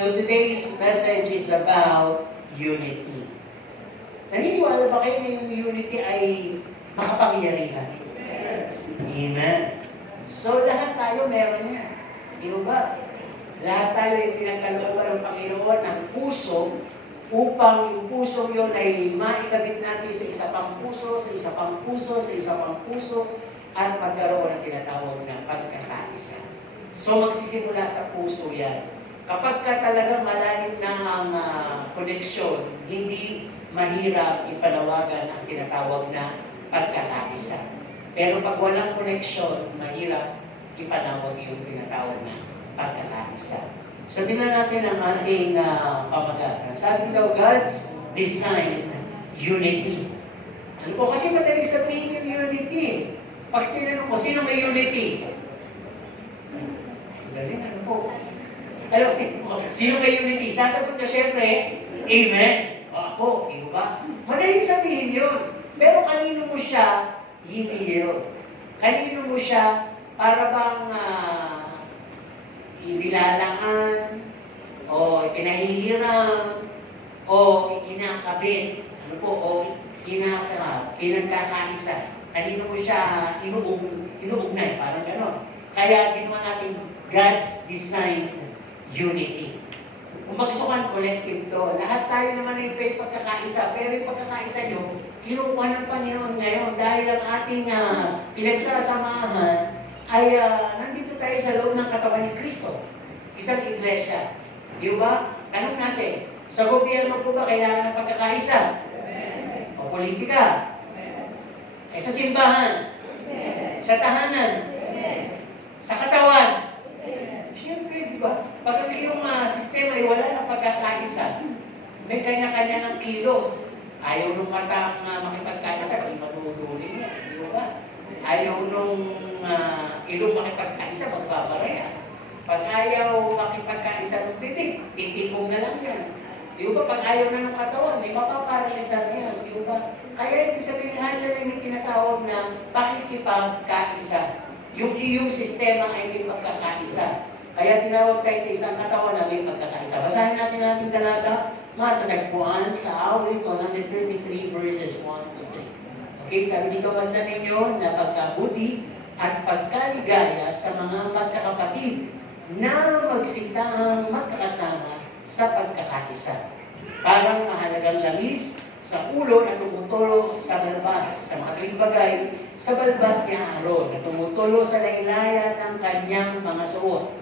So today's message is about unity. Naniniwala ba kayo na yung unity ay makapangyarihan? Amen. So lahat tayo meron yan. Di ba? Lahat tayo ay pinagkalooban ng Panginoon ng puso upang yung puso yun ay maikabit natin sa isa pang puso, sa isa pang puso, sa isa pang puso, at magkaroon ng tinatawag na pagkakaisa. So magsisimula sa puso yan. Kapag ka talagang malalim na ang koneksyon, hindi mahirap ipanawagan ang tinatawag na pagkakaisa. Pero pag walang koneksyon, mahirap ipanawag yung tinatawag na pagkakaisa. So tingnan natin ang ating pamagat. Sabi daw, God's design unity. Ano po? Kasi madaling sabihin yung unity. Pag tinanong ko, sino may unity? Galing, ano po? Alam mo, sino may unity? Sasagot ka syempre, Amen. O ako, di ba? Madaling sabihin yun. Pero kanino mo siya hinihil? Kanino mo siya para bang ibilalaan, o pinahihiram, o ikinakabit, ano po, o pinagkakaisa. Kanino mo siya inuugnay, parang gano'n. Kaya ginawa natin God's design unity. Kung magsukan collective to, lahat tayo naman ay pagkakaisa, pero yung pagkakaisa nyo, kinukuha ng Panginoon ngayon dahil ang ating pinagsasamahan ay nandito tayo sa loob ng katawan ni Kristo. Isang iglesia. Di ba? Tanong natin, sa gobyerno po ba kailangan ng pagkakaisa? O politika? Sa simbahan? Sa tahanan? Sa katawan? Siyempre, di ba? Pag yung sistema ay wala ng pagkakaisa, may kanya-kanya ng kilos. Ayaw nung matang makipagkaisa, ay matutulin yan. Di ba? Ayaw nung ilong makipagkaisa, magbabaraya. Pag ayaw makipagkaisa ng bibig, titikong na lang yan. Di ba? Pag ayaw na ng katawan, may mapaparalisan yan. Di ba? Kaya ibig sabihin lahat siya na yung tinatawag na pakikipagkaisa. Yung iyong sistema ay may pagkakaisa. Kaya tinawag tayo sa isang katawan na may pagkakaisa. Basahin natin ating talata, matatagpuan sa awit 133 verses 1 to 3. Okay, sabi dito, basta ninyo na pagkabuti at pagkaligaya sa mga magkakapatid na magsitahang magkakasama sa pagkakaisa. Parang mahalagang langis sa ulo na tumutulo sa balbas, sa mga tuwing bagay, sa balbas ni Aaron, na tumutulo sa laylayan ng kanyang mga suot.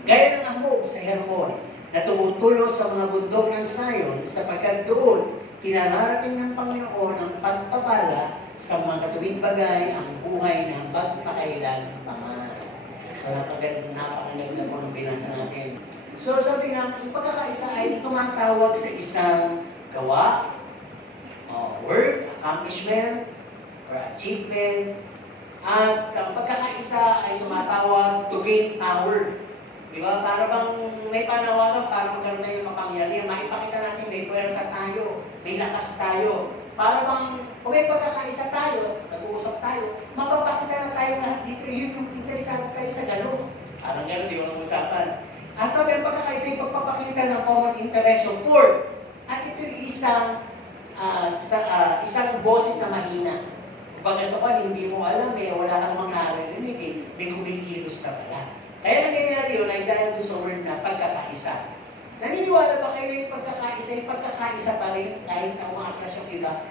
Gaya ng ahog sa Hermon, na tumutulo sa mga bundok ng Sion, sapagkat doon, pinararating ng Panginoon ang pagpapala sa mga tuwing bagay, ang buhay ng magpakailan paman. So, napakaganda po ng binasa natin. So, sabi nga, ang pagkakaisa ay tumatawag sa isang gawa, work, accomplishment, or achievement, at ang pagkakaisa ay tumatawag to gain power. Diba? Para bang may panawagan, para magkaroon tayo ng makapangyarihan, maipakita natin may puwersa tayo, may lakas tayo. Para bang kung may pagkakaisa tayo, nag-uusap tayo, mapapakita na tayo lahat dito, yun yung interesado tayo sa gano'n. Parang gano'n, di ba ang usapan? At sabi ng pagkakaisa ay pagpapakita ng common interest of four. At ito yung isang boses na mahina. Pag sa kan, hindi mo alam, wala kang mga narinig, may kumikilos ka pala. Kaya nangyayari yun ay dahil doon sa word na pagkakaisa. Naniniwala ba kayo yung pagkakaisa pa rin kahit ang mga klasyong iba?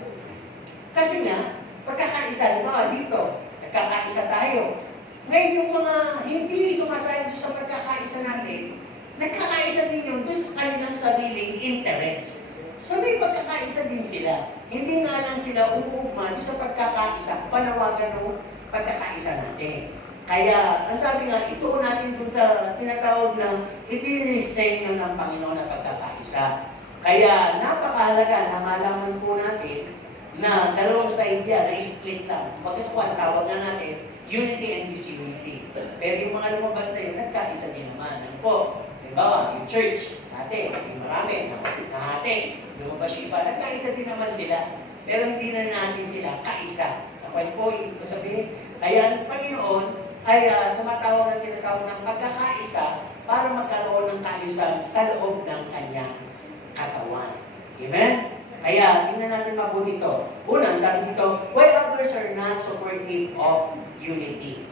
Kasi nga, pagkakaisa, dito, nagkakaisa tayo. Ngayon yung mga hindi sumasali sa pagkakaisa natin, nagkakaisa din yun doon sa kanilang sariling interest. So may pagkakaisa din sila. Hindi nga lang sila umuugma doon sa pagkakaisa, panawagan ng pagkakaisa natin. Kaya, ang sabi nga, ituon natin dun sa tinatawag ng itinisenyo ng Panginoon na pagkakaisa. Kaya, napakahalaga na malaman po natin na dalawang side yan, na split lang. Pagkasukan, tawag na natin, unity and disunity. Pero yung mga lumabas na yun, nagkaisa din naman. Ano po? Diba, yung church, natin, yung marami, nahati, lumabas yung iba, nagkaisa din naman sila. Pero hindi na natin sila kaisa. Kapag po, ibig sabihin, kaya ang Panginoon, ay tumatawag ng tinatawag ng pagkakaisa para magkaroon ng kaayusan sa loob ng kanyang katawan. Amen? Kaya, tingnan natin mabuti ito. Una, sabi dito, why others are not supportive of unity?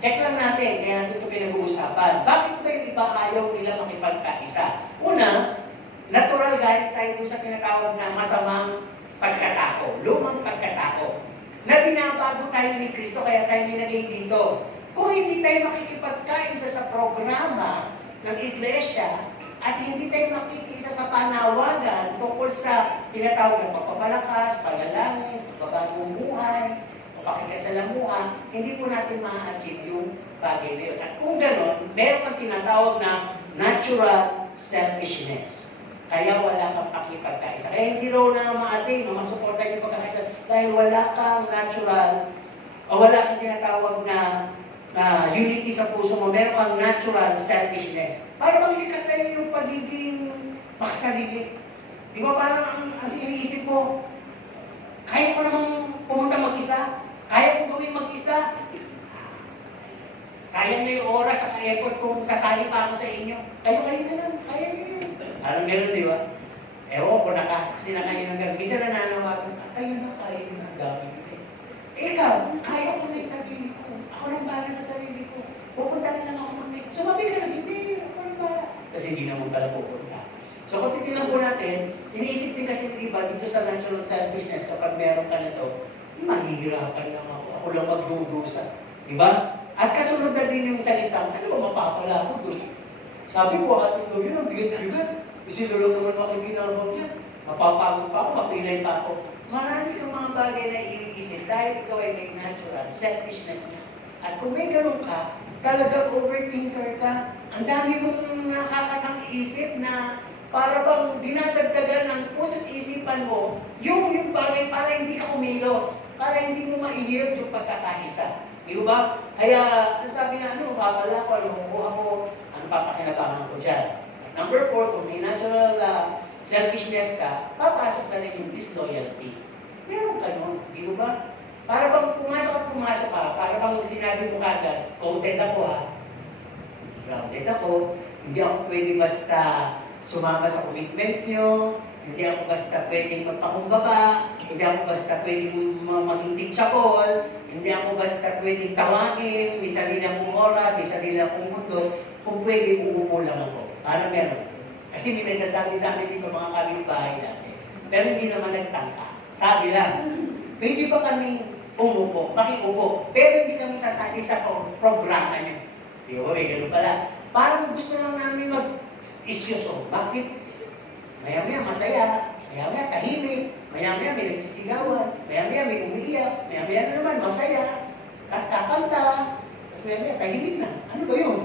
Check lang natin, kaya natin ito pinag-uusapan. Bakit ba yung iba ayaw nila makipagkaisa? Una, natural galing tayo doon sa tinatawag na masamang pagkatao, lumang pagkatao, na binabago tayo ni Kristo, kaya tayo nilagay dito. Kung hindi tayo makikipagkaisa sa programa ng iglesia, at hindi tayo makikiisa sa panawagan tungkol sa tinatawag ng pagpapalakas, panalangin, pagbabagong buhay, pakikasalamuha, hindi po natin ma-achieve yung bagay na yun. At kung gano'n, meron kang tinatawag na natural selfishness. Kaya wala kang pakipagkaisa. Kaya hindi raw na maating, masuportan yung pagkakaisa, dahil wala kang natural, o wala kang tinatawag na unity sa puso mo, meron kang natural selfishness. Para bang likas sa'yo yung pagiging makasarili. Di ba parang ang iniisip mo, kaya ko namang pumunta mag-isa, kaya kong gawin mag-isa. Sayang na yung oras at effort kung sasali pa ako sa inyo. Kayo na lang, kaya nyo yun. Parang gano'n, di ba? Ewan ko, nakasaksi na kayo ng gano'n. Bisa na nanawagan, kayo na, kaya nyo ng gawin. Ikaw, kaya ko na yung sarili ko. Ako lang bala sa sarili ko. Pupunta na lang ako mag-isa. Sumabi ka na, hindi, ako lang bala. Kasi hindi naman pala pupunta. So kung titignan po natin, iniisip din kasi ng iba dito sa natural selfishness, kapag meron ka na ito, mahihirapan lang ako lang magdudusa. Di ba? At kasunod na din yung salita, ano ba mapapala ako doon? Sabi ko, ating gawin, ang bigat-bigat. Kasi lang naman makikinabang yan. Mapapagod pa ako, mapilay pa ako. Marami kang mga bagay na iniisip dahil ikaw ay may natural selfishness niya. At kung may ganun ka, talagang overthinker ka, ang dami mong nakakatang isip na para bang dinadagdagan ng puso't isipan mo yung bagay para hindi ka kumilos, para hindi mo ma-yield yung pagkakaisa. Di ba? Kaya, ang sabi na, babala ko, kukuha ko, ano papakinabangan ko dyan. Number 4, kung may natural selfishness ka, papasok ka na yung disloyalty. Meron ka nun, di ba? Para bang pumasok ka, para bang sinabi mo kagad, counted ako ha, grounded ako, hindi ako pwede basta sumama sa commitment nyo, hindi ako basta pwedeng magpakumbaba, hindi ako basta pwedeng maging teachable, hindi ako basta pwedeng tawagin, may sarili akong oras, may sarili akong mundo, kung pwede uupo lang ako. Para meron. Kasi may nagsasabi sa amin dito mga kapitbahay natin. Pero hindi naman nagtangka. Sabi lang, pwede ba kami umupo, makiupo, pero hindi kami sasali sa programa niyo. Di ba, may gano'n pala. Parang gusto lang namin mag-isyoso. Bakit? Maya-maya masaya, maya-maya tahimik, maya-maya may nagsisigawan, maya-maya may umiiyak, maya-maya na naman masaya, tapos kakanta, tapos maya-maya tahimik na. Ano ba yun?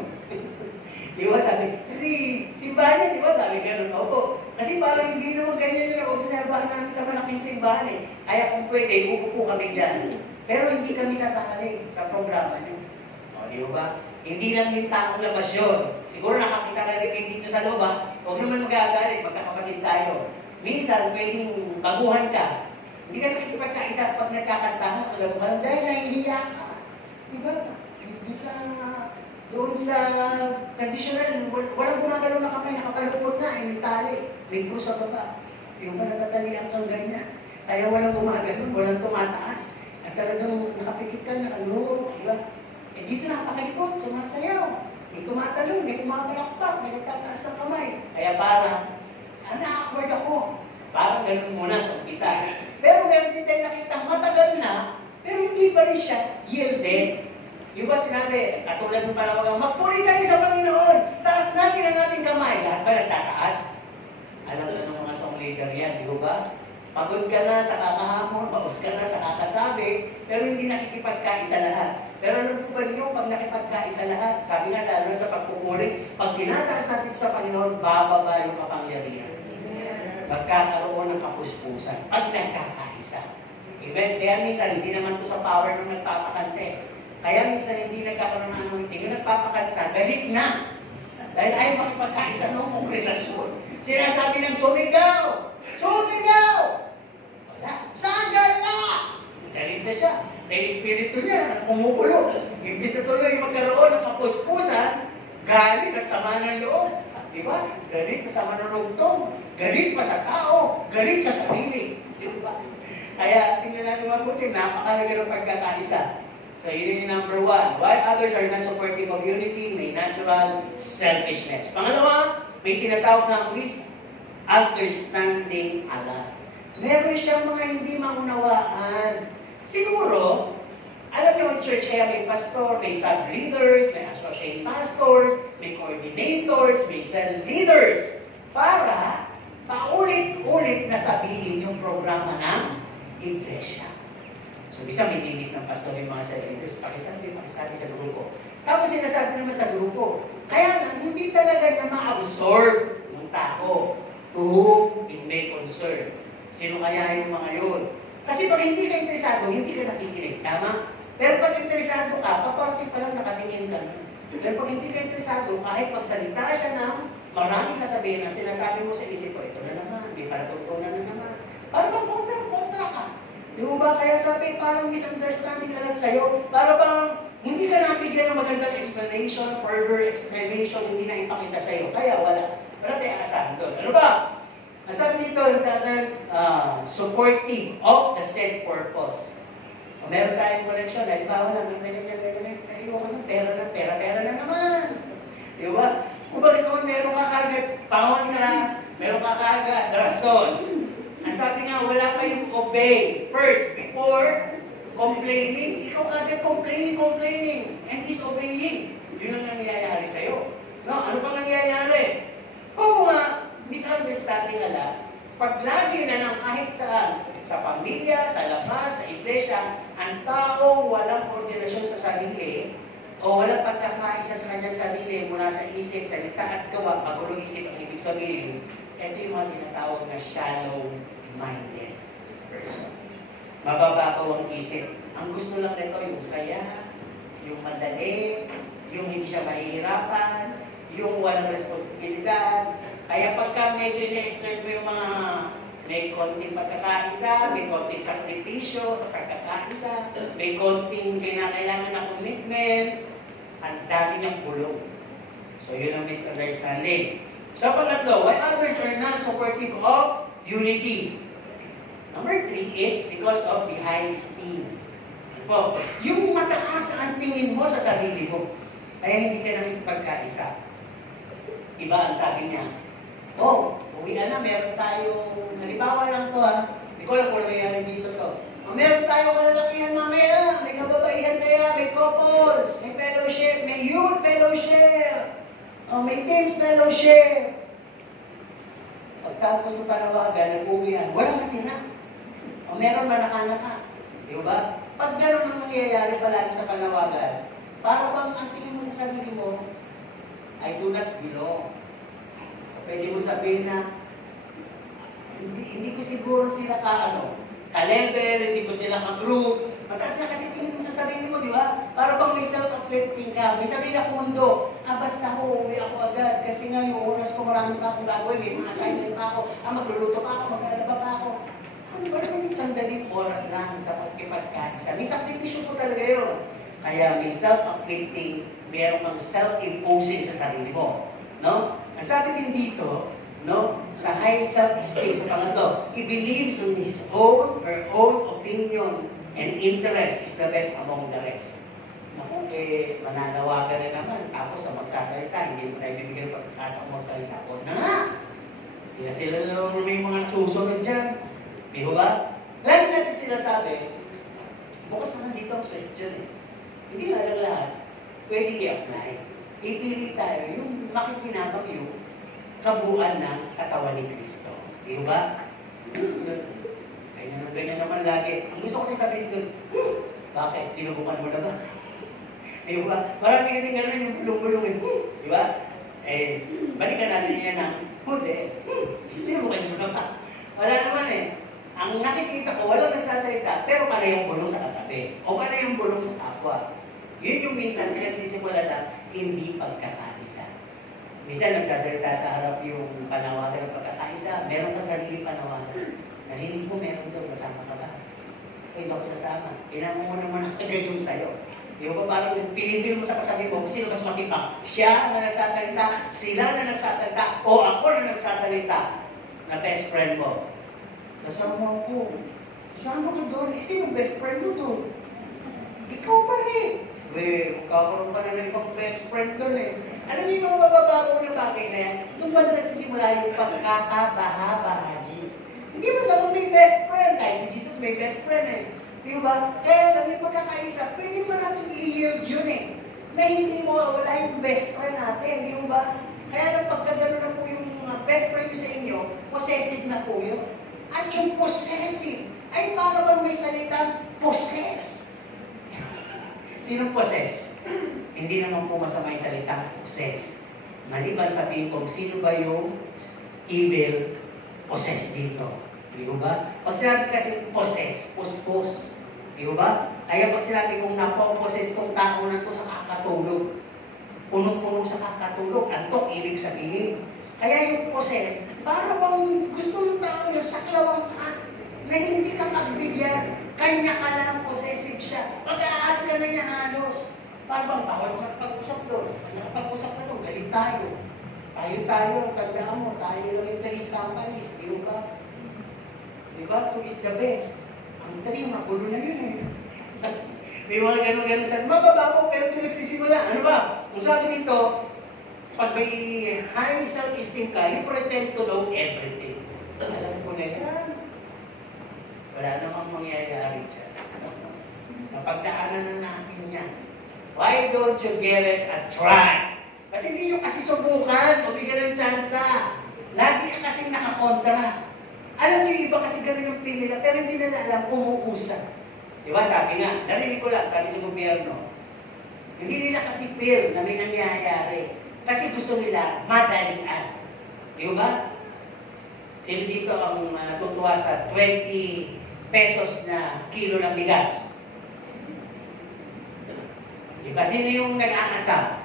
Di ba sabi? Kasi simbahan niya, di ba sabi gano'n? Opo. Kasi parang hindi naman ganyan yung na-observahan namin sa malaking simbahan eh. Kaya kung pwede, uupo kami dyan. Pero hindi kami sasakali sa programa niyo. O, di ba? Hindi lang yung taong labas yun. Siguro nakakita ka rin dito sa loob ha. Huwag naman mag-aagalit, magkakapatid tayo. Minsan, pwedeng baguhan ka. Hindi ka nakikipagkaisa pag nagkakantahan, magagawa ka lang dahil nahihiya ka. Diba? Doon sa traditional, walang gumagalaw na kamay, nakapalupot na, may tali, may krus sa baba. Yung ba natatalian kang ganyan? Kaya walang gumagalaw, walang tumataas. At talagang nakapikit ka na, diba? Eh dito nakapakalikot, sumasayaw. May tumatalong, may kumapalakpak, may nagtataas ng kamay. Kaya parang, na-awkward ako. Parang ganun muna sa umpisa. Pero meron din tayo nakita, matagal na, pero hindi pa rin siya yielded. Yung ba sinabi, katulad ng palawagang, magpuri kayo sa Panginoon, taas natin ang ating kamay. Lahat ba nagtataas? Alam na ng mga song leader yan, di ba? Pagod ka na sa kakahamon, paus ka na sa kakasabi, pero hindi nakikipagkaisa lahat. Pero alam po ba ninyo, pag nakipagkaisa lahat, sabi nga lalo sa pagpupuri, pag tinataas natin sa Panginoon, bababa yung kapangyarihan. Magkakaroon ng kapuspusan, pag nagkakaisa. Amen? Kaya minsan, hindi naman to sa power ng nagpapakante. Kaya minsan hindi nagkakaroon ng anointing. Yung nagpapakanta, galit na. Dahil ayaw makipagkaisa ng kongregasyon. Sinasabi ng sumigaw! Sumigaw! Wala. Sagal na! Galit na siya. May espiritu niya, kumukulo. Imbis na tuloy magkaroon ng kapuspusan, Galit at sama ng loob. Di ba? Galit at sama ng rugtong. Galit pa sa tao. Galit sa sarili. Di ba? Kaya tingnan natin mabuti, napakalaga ng pagkakaisa. So yun yung number 1. Why others are not supportive of unity? May natural selfishness. Pangalawa, may tinatawag na misunderstanding Allah. Meron siyang mga hindi maunawaan. Siguro, alam niyo, church kaya may pastor, may sub-leaders, may associate pastors, may coordinators, may cell leaders para paulit-ulit na sabihin yung programa ng iglesia. So, bisa may limit ng pastor yung mga cell leaders, pakisabi sa grupo. Tapos sinasabi naman sa grupo, kaya lang, hindi talaga niya ma-absorb ng tao to whom it may concern. Sino kaya yung mga yun? Kasi pag hindi ka interesado, hindi ka nakikinig. Tama? Pero pag interesado ka, paparati pa lang nakatingin ka na. Pero pag hindi ka interesado, kahit magsalita siya ng maraming sasabihin na sinasabi mo sa isip ko, ito na naman, may paratutunan na naman. Para bang kontra ka? Di mo ba kaya sabi, parang misunderstanding ka lang sa'yo? Para bang hindi ka nabigyan ng magandang explanation, further explanation, hindi na ipakita sa'yo. Kaya wala. Wala tayong asahan doon. Ano ba? Ang sabi dito, it doesn't supportive of the said purpose. O meron tayong collection, halimbawa lang, ayoko ng pera na naman. Di ba? Kung bakit naman meron ka kagad, pahon na, meron ka kagad, rason. Ang sabi nga, wala kayong obey. First, before complaining, ikaw kagad complaining, and disobeying. Yun ang nangyayari sa'yo. No? Ano pang nangyayari? Oo nga, misunderstanding ala, pag lagi na lang kahit saan, sa pamilya, sa labas, sa iglesia, ang tao walang koordinasyon sa sarili o walang pagkakaisa sa kanyang sarili mula sa isip, salita at gawa, magulong isip ang ibig sabihin, ito yung mga tinatawag na shallow-minded person. Mabababaw ang isip. Ang gusto lang nito yung saya, yung madali, yung hindi siya mahihirapan, yung walang responsibilidad. Kaya pagka medyo ina-exert mo yung mga may konting pagkakaisa, may konting sakripisyo sa pagkakaisa, may konting kinakailangan na commitment, ang dami niyang bulong. So yun ang misunderstanding. So pangatlo, why others are not supportive of unity? Number 3 is because of the high esteem. Yung mataas ang tingin mo sa sarili mo, kaya hindi ka nakikipagkaisa. Iba ang sabi niya, uwian na, meron tayong, halimbawa lang to hindi ko alam kung nangyayari dito to. Meron tayong kalalakihan mamaya, may kababaihan kaya, may couples, may fellowship, may youth fellowship, may teens fellowship. Pagtapos ng panawagan, nag-uwihan, walang natina. Meron ba nakanaka? Di ba? Pag gano'n ang nangyayari palagi sa panawagan, para bang ang tingin mo sa sarili mo, I do not belong. Pwede mo sabihin na, hindi ko siguro sila ka-level, hindi ko sila ka-group. Mataas na kasi tingin mo sa sarili mo, di ba? Para bang may self-afflicting ka. May sarili akong mundo. Basta ako, uwi ako agad. Kasi nga yung oras ko, marami pa akong gagawin. May mga assignment pa ako. Magluluto pa ako, mag-alaba pa ako. Ano ba naman yung sandaling oras lang sa pagkipagkaisa? May sakripisyo po talaga yun. Kaya may self-afflicting, meron kang self-imposing sa sarili mo. No? Ang sabi din dito, no, sa high self-esteem, sa pangatlo, he believes in his own or own opinion and interest is the best among the rest. Naku, mananawagan na naman, tapos sa magsasalita, hindi mo tayo bibigyan ng pagkakataong magsalita. O na nga! Sila lang may mga nasusunod dyan. Di ba? Lagi natin sinasabi, bukas naman dito ang question eh. Hindi lang lahat, pwede i-apply. Ipili tayo yung makikinabang yung kabuuan ng katawan ni Kristo. Di ba? Ganyan naman lagi. Ang gusto ko rin sabihin doon, bakit? Sinubukan mo na ba? Di ba? Marami kasi gano'n yung bulong-bulong eh. Di ba? Balikan natin yan ng hindi. Sinubukan mo na ba? Wala naman eh. Ang nakikita ko, walang nagsasalita, pero pala yung bulong sa katabi. O pala yung bulong sa kapwa. Yun yung minsan pinagsisimula na hindi pagkakaisa. Minsan nagsasalita sa harap yung panawagan ng pagkakaisa, meron ka sarili panawagan. Narinig mo, meron daw, sasama ka ba? Hindi ako sasama. Kailangan mo naman agad yung sayo. Di ba parang pinipil mo sa katabi mo, sino mas matibak? Siya na nagsasalita, sila na nagsasalita, o ako na nagsasalita na best friend mo. Kasama ko. Kasama ka doon. Eh, sino best friend mo doon? Ikaw pa rin. Magkakaroon ka na ng ibang best friend doon eh. Alam niyo yung mga mababago na bagay na yan, doon ba na nagsisimula yung pagkakabaha-bahagi? Hindi mo sa may best friend. Kahit si Jesus may best friend eh. Di ba? Kaya naging pagkakaisa, pwede mo natin i-yield yun eh. Na hindi mo wala yung best friend natin. Di ba? Kaya lang pagkagano na po yung best friend nyo sa inyo, possessive na po yun. At yung possessive, ay para bang may salitang possess. Sino possess? Hindi naman po masama yung salitang possess. Maliban sabihin kung sino ba yung evil possess dito. Di ba? Pag sinabi kasi possess, puspos. Di ba? Kaya pag sinabi kung napopossess tong tao na to sa kakatulog, punong-puno sa kakatulog, antok ibig sabihin. Kaya yung possess, para bang gusto ng tao nyo, saklawang ka, na hindi ka pagbigyan, kanya ka lang, possessive siya. Pag-aat ka na niya halos. Para bang bawal ka pag-usap doon? Nakapag-usap na doon, galit tayo. Tayo, tandaan mo, tayo lang yung 3 companies, di ba? Di ba? 2 is the best. Ang 3, magulo na yun eh. May mga ganun-ganun sa mababago, pero ito nagsisimula. Ano ba? Kung sabi dito, pag may high self-esteem ka, you pretend to know everything. Alam ko na yan. Wala namang mangyayari dyan. Napagdaanan na natin yan. Why don't you give it a try? Ba't hindi nyo kasi subukan o bigyan ng tsansa? Lagi ka kasing nakakontra. Alam niyo, iba kasi ganun yung feel nila, pero hindi nila alam, umuusap. Di ba? Sabi nga, narinig ko lang, sabi sa gobyerno, hindi nila kasi feel na may nangyayari. Kasi gusto nila madalian. Di ba? Sino dito ang natutuwa sa 20 pesos na kilo ng bigas? Di ba? Sino yung nag-aangasam?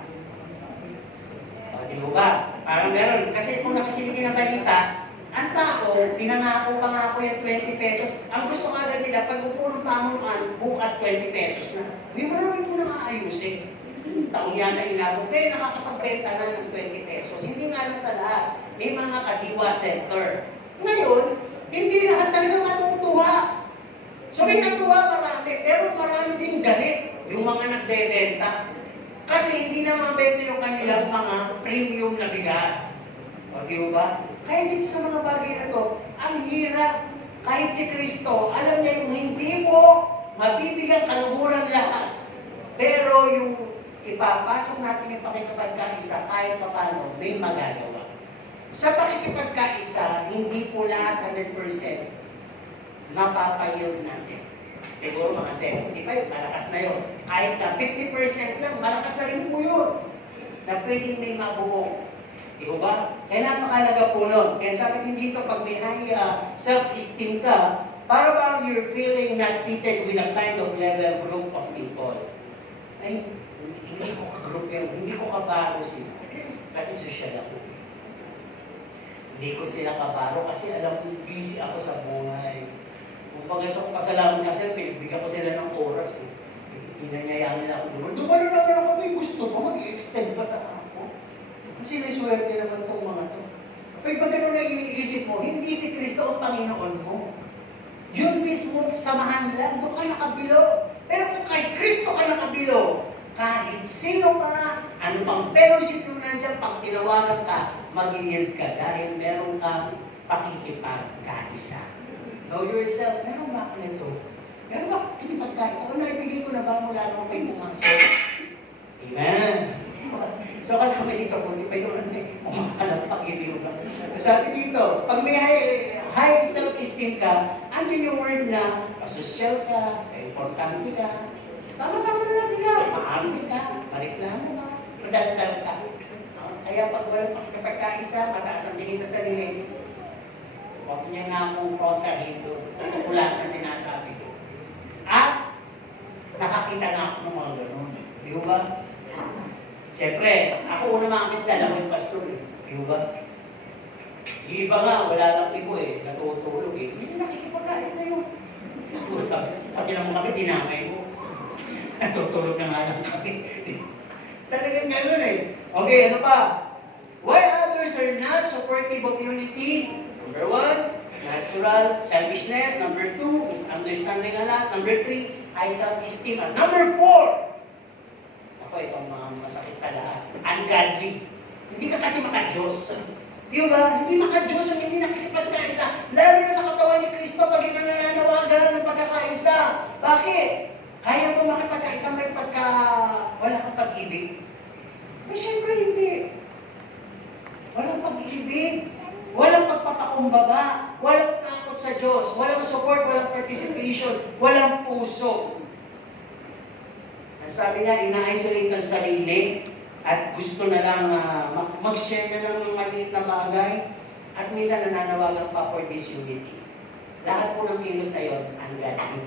O, di ba? Parang meron. Kasi kung nakikinig ng balita, ang tao, pinangako pangako yung 20 pesos. Ang gusto nga nila, pag upo ng pamunuan, bukas 20 pesos na. Uy, marami po nang aayusin. Taong yan na inabot. Kaya nakakapagbenta na ng 20 pesos. Hindi nga lang sa lahat. May mga kadiwa center. Ngayon, hindi lahat talaga matutuwa. So may natuwa marami, pero marami din galit yung mga nagbebenta. Kasi hindi na mabenta yung kanilang mga premium na bigas. O di ba? Kaya dito sa mga bagay na to, ang hirap. Kahit si Kristo, alam niya yung hindi mo mabibigyan kaluguran lahat. Pero yung ipapasok natin yung pakikipagkaisa kahit paano may magagawa. Sa pakikipagkaisa, hindi po lahat 100% mapapayield natin. Siguro mga 75, malakas na yun. Kahit na 50% lang, malakas na rin po yun. Na pwedeng may mabuo. Di ba? Kaya napakalaga po nun. Kaya sabi din dito, pag may high self-esteem ka, para ba you're feeling not fitted with a kind of level group of people? Ay, hindi ko ka-group yun. Hindi ko kabaro sila. Kasi social ako. Hindi ko sila kabaro kasi alam ko busy ako sa buhay. Kung pag-asa ko pasalamat kasi, pinagbigyan ko sila ng oras eh. Hinanyayahan nila ako doon. Dumalo naman ako, may gusto ko, mag-i-extend pa sa ako. Kasi may swerte naman itong mga to. Pag ba gano'n na iniisip mo, hindi si Kristo ang Panginoon mo. Yun mismo, samahan lang, doon ka nakabilo. Pero kung kay Kristo ka nakabilo, kahit sino ka, ano pang fellowship yung nandiyan, pag tinawagan ka, mag-yield ka dahil meron kang pakikipagkaisa. Know yourself, meron ba ako nito? Meron ba ako pakikipagkaisa? Kung naibigay ko na ba mula nung kayo pumasok? Amen. So kasama dito, kung di pa yun, umakalang pag-ibig ka. Sabi dito, pag may high self-esteem ka, andyan yung word na social ka, importante ka, sama-sama na natin lang, maamit ka, mareklamo ka, madaldal ka. Kaya pag walang pakikipagkaisa, mataas ang tingin sa sarili, huwag niya nga akong kontrahin doon. Kukulat na sinasabi ko. At nakakita na ako ng mga gano'n. Di ba? Siyempre, ako una makakita lang yung pastor eh. Di ba? Yung iba nga, wala lang ibo eh. Natutulog eh. Hindi na nakikipagkain sa'yo. Sabi lang mo kami, dinamay mo. Natutulog na nga lang kami. Talagang gano'n eh. Okay, ano pa? Why others are not supportive of unity? Number 1, natural selfishness. Number 2, misunderstanding a lot. Number 3, high self-esteem. At number 4, ako itong mga masakit sa lahat, ungodly. Hindi ka kasi maka-Diyos. Di ba? Hindi maka-Diyos yung hindi nakikipagkaisa. Lalo na sa katawan ni Kristo pag ito nananawagan ng pagkakaisa. Bakit? Kaya mo makipagkaisa may wala kang pag-ibig? Eh, syempre hindi. Walang pag-ibig. Walang pagpapakumbaba. Walang takot sa Diyos. Walang support. Walang participation. Walang puso. Ang sabi nga, ina-isolate ang sarili at gusto na lang mag-share na lang ng maliit na bagay at minsan nananawagan pa for disunity. Lahat po ng kilos na yun, ungodly.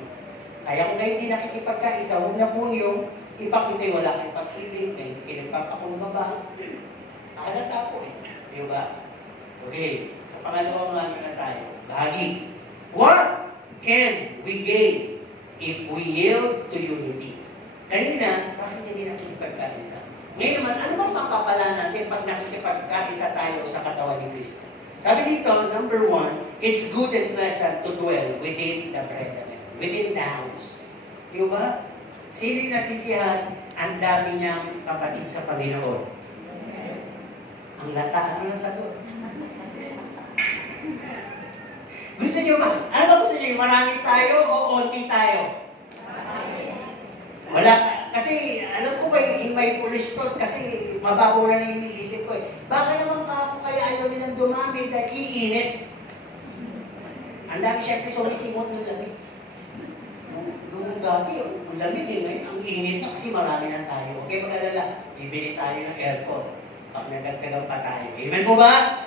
Kaya kung kayo hindi nakikipagkaisa, huwag na po yung ipakita yung wala kayong pag-ibig, na hindi kayo nagpapakumbaba. Halata po eh. Di ba? Okay, sa pangalawang na tayo. Bahagi. What can we gain if we yield to unity? Kanina, bakit hindi nakikipagkaisa? Ngayon naman, ano bang mapapala natin pag nakikipagkaisa tayo sa katawan ni Kristo? Sabi dito, number 1, it's good and pleasant to dwell within the brethren, within the house. Di ba? Sino yung nasisiyahan? Ang dami niyang kapatid sa Panginoon. Ang lata, ano lang sagot? Gusto niyo ba? Ano ba gusto niyo? Marami tayo o onti tayo? Wala. Kasi, alam ko ba, in my foolish thought, kasi mababaw na iniisip ko eh. Baka naman pa ako kaya ayaw nilang dumami dahil iinit. Ang dami siyempre sumisimot ng lamig. Nung dati, ang lamig eh, ngayon, ang init na kasi marami na tayo. Okay, mag-alala, bibili tayo ng aircon. Pag nagagalaw pa tayo. Amen po ba?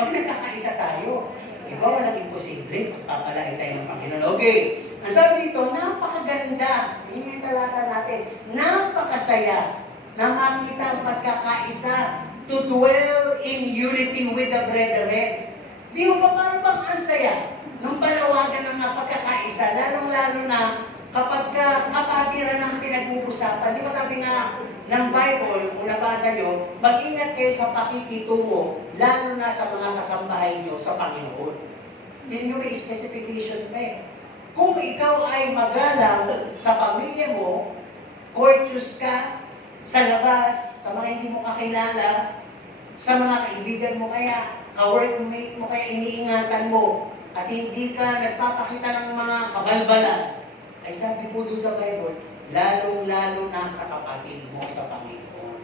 Pag nagkakaisa tayo, iba walang imposible, magpapalain tayo ng Panginoon. Okay. Ang sabi dito, napakaganda. Yun yung talata natin. Napakasaya na makita ang pagkakaisa to dwell in unity with the brethren. Di ba parang bang ang saya nung panawagan ng pagkakaisa, lalong-lalo na kapag kapatiran ng pinag-uusapan. Di ba sabi nga ng Bible, kung nabasa nyo, mag-ingat kayo sa pakikitungo, lalo na sa mga kasambahay nyo sa Panginoon. Hindi nyo may specification pa eh. Kung ikaw ay magalang sa pamilya mo, courteous ka, sa labas, sa mga hindi mo kakilala, sa mga kaibigan mo kaya, ka-workmate mo kaya iniingatan mo, at hindi ka nagpapakita ng mga kabalbalan, ay sabi po doon sa Bible, lalong-lalo na sa kapatid mo sa Panginoon.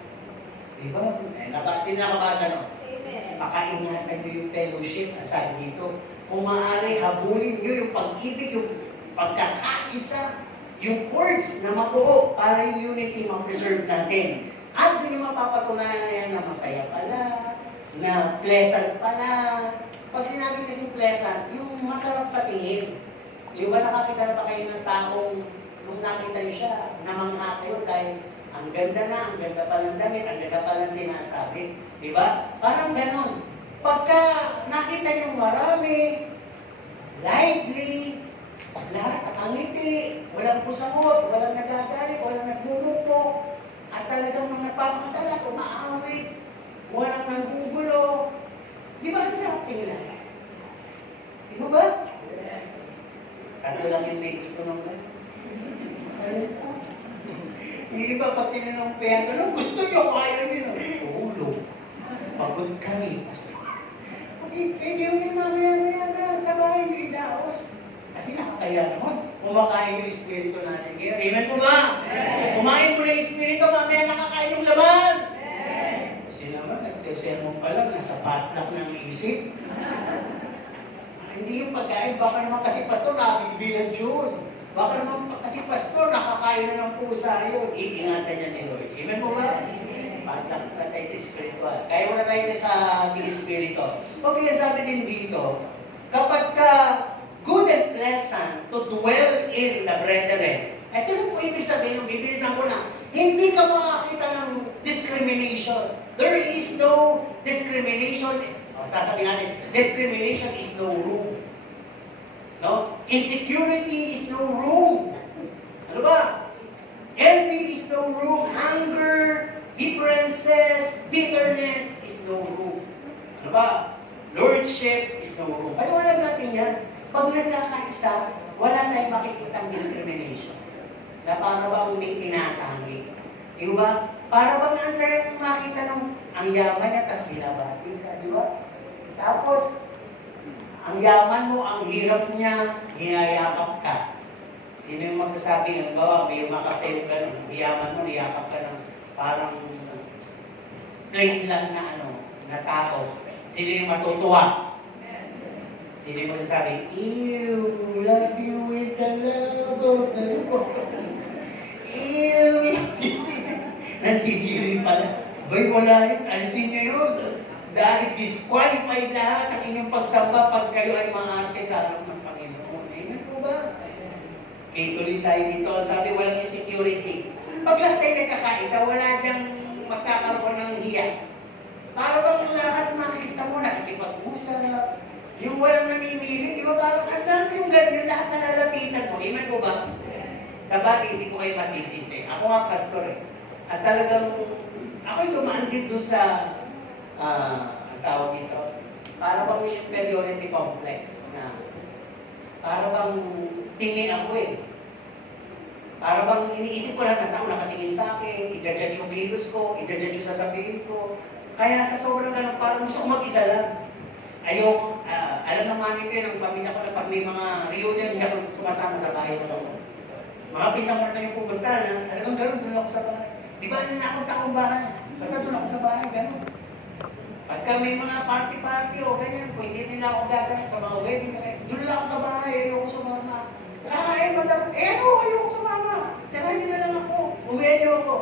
Diba? Nakabasa no? Pakaingatan nyo yung fellowship, at sabi dito, kung maaari, habulin nyo yung pag-ibig, yung pagkakaisa, yung words na mabuo para yung unity ma-preserve natin. At din yung mapapatunayan na yan na masaya pala, na pleasant pala. Pag sinabi kasi pleasant, yung masarap sa tingin. Yung ba nakakita na ba kayo ng taong nung nakita nyo siya, namangha kayo dahil ang ganda pa ng damit, ang ganda pa ng sinasabi. Diba? Parang ganon. Pagka nakita nyo marami, lively, lahat nakangiti, walang pusamot, walang nagagalit, walang nagmumukmo, at talagang mga nagpapakatala, umaawit, walang nanggugulo. Di ba ang sarap tingnan? Di ba ba? Kato lang yung may gusto nung gano'n. Yung iba pag tinanong pa yan, ano gusto nyo? Ayaw nyo na. Tulog. Pagod kami. Pwede yung mamaya-maya sa bahay nyo idaos. Kasi nakakaya naman. Kumakain yung espiritu natin ngayon. Amen po ba? Kumain mo na yung espiritu, mamaya nakakain yung laman. Kasi naman, nagsesermon pa lang, nasa patlak ng isip. Hindi yung pagkain, baka naman kasi pastor, nakabibilan yun. Baka naman kasi pastor, nakakain na ng pusa yun. Iingatan niya ni Lord. Amen po ba? Patlak na tayo sa spiritual. Kaya wala tayo sa ating espiritu. Okay, sabi din dito, kapag ka good and pleasant to dwell in the brethren. Ito yung ibig sabihin, bibilisan ko na, hindi ka makakita ng discrimination. There is no discrimination. Sasabihin natin, discrimination is no room. No? Insecurity is no room. Ano ba? Envy is no room. Anger, differences, bitterness is no room. Ano ba? Lordship is no room. Paliwanag natin yan. Pag nagkakaisa, wala tayong makikitang discrimination. Na para bang may tinatangi. Di ba? Para bang ang saya makita nung ang yaman niya, tas binabati ka. Di ba? Tapos, ang yaman mo, ang hirap niya, hinayakap ka. Sino yung magsasabi, halimbawa, may umakasayot ka nun, yaman mo, niyakap ka ng parang plain lang na na tao. Sino yung matutuwa? Sino yung magsasabi, ew, love you with the love of the Lord. Ew, nandidiri pala. Bay, wala yun. Alisin nyo yun. Dahil disqualified lahat ang inyong pagsamba pag kayo ay mga artesanong ng Panginoon. Amen po ba? Okay, tuloy tayo dito. Sabi, walang insecurity. Pag lahat tayo nagkakaisa, wala diyang magkakaroon ng hiya. Para bang lahat makikita mo, nakikipag-usap, yung walang namimili, di ba parang asan yung ganyan, lahat nalalapitan mo. Amen po ba? Sa bagay, hindi ko kayo masisisi. Ako nga pastor eh. At talagang, ako'y dumaan dito sa, ang tawag dito, para bang may inferiority complex na, para bang tingin ako eh. Para bang iniisip ko lang na tao nakatingin sa akin, i-judge yung kilos ko, i-judge yung sasabihin ko. Kaya sa sobrang ganun, parang gusto ko mag-isa lang. Ayong, alam ng mami ko yun, ng pamilya ko na pag may mga reunion, hindi ako sumasama sa bahay ko lang. Mga pinsang mo na yung pupunta na, talagang gano'n, doon ako sa bahay. Di ba nakakita akong bahay? Basta doon ako sa bahay, gano'n. Pagka may mga party-party o ganyan, kung hindi nila ako gaganap sa mga weddings, doon lang ako sa bahay, ayoko sumama. Masarap, ayoko sumama. Tirahin nyo na lang ako, uwi nyo ako.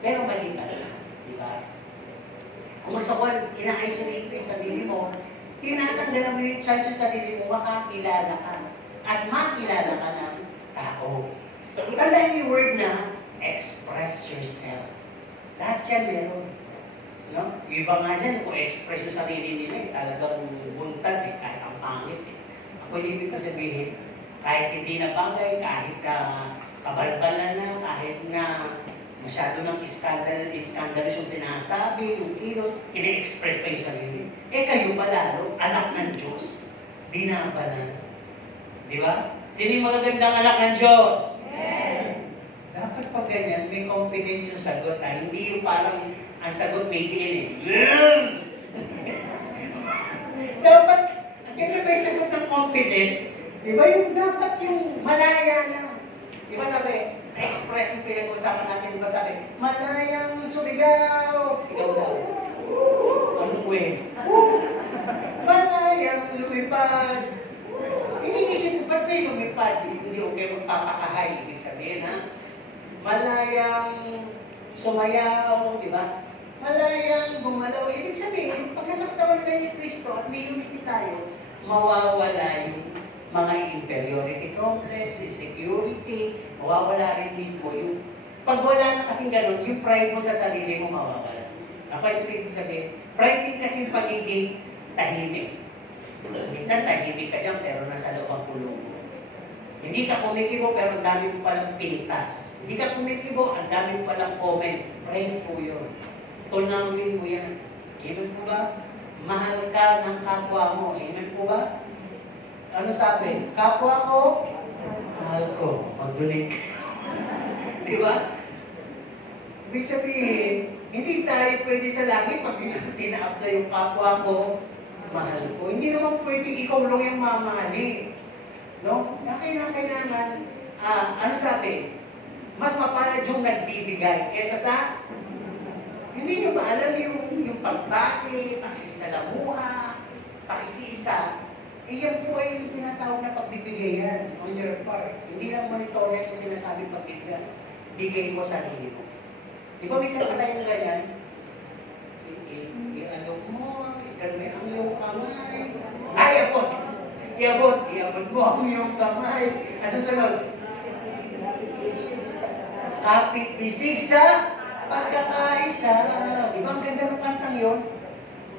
Pero mali pa lang, di ba? Kung sa kwan, ina-isolate mo yung sarili mo, tinatanggalan mo yung chance sa sarili mo, makakilala ka. At makilala ka ng tao. Tandaan yung word na, express yourself. Lahat yan meron. No? Yung iba nga dyan, kung express yung sarili nila, talagang buntad kahit ang pangit Ako ibig ko sabihin, kahit hindi na bagay, kahit kabalbalan na, kahit na masyado ng scandalous yung sinasabi, yung kilos, ini-express pa yung sarili. Kayo pa lalo, anak ng Diyos, binabalan. Di ba? Sino yung magagandang anak ng Diyos? Dapat pag ganyan, may confidence yung sagot na hindi yung parang ang sagot may diin Dapat, ang ganyan may sagot ng confident, di ba yung dapat yung malaya lang. Di ba sabi, na-express yung pinag-usapan natin, di ba sabi, malayang sumigaw, sigaw daw. Anong way? Malayang lumipad. Iniisip ko, ba't kayo lumipad? Hindi ko kayo magpapakahay, ibig sabihin ha. Malayang sumayaw, di ba? Malayang gumalaw. Ibig sabihin, pag nasa katawan tayo ni Kristo at may unity tayo, mawawala yung mga inferiority complex, insecurity, mawawala rin mismo yung pag wala na kasing ganun, yung pride mo sa sarili mo mawawala. Ako yung ibig sabihin, pride din kasi yung pagiging tahimik. Minsan tahimik ka dyan, pero nasa loob ang kulong mo. Hindi ka kumikibo, pero ang dami mo palang pintas. Hindi ka kumikibo, ang dami mo palang comment. Pride po yun. Tunawin mo yan. Amen po ba? Mahal ka ng kapwa mo. Amen po ba? Ano sabi? Kapwa ko, mahal ko. Magdulik. Di ba? Ibig sabihin, hindi tayo pwede sa langit pag tina-apply yung kapwa ko, mahal ko. Hindi naman pwede ikaw lang yung mamahalin. No? Kailangan, ano sabi? Mas mapalad yung nagbibigay kesa sa hindi nyo ba alam yung pagbati, pakikisalamuha, pakikiisa, yan po ay yung tinatawag na pagbibigayan on your part. Hindi lang monitorin ko sinasabi pagbibigay. Bigay mo sarili mo. Di ba may kanta tayong ganyan? I-ano mo, i-ganyan ang iyong kamay. Ay, abot! Iabot mo ang iyong kamay. Ang susunod, kapit bisig sa pagkakaisa. Di ba ang ganda ng kantang yun?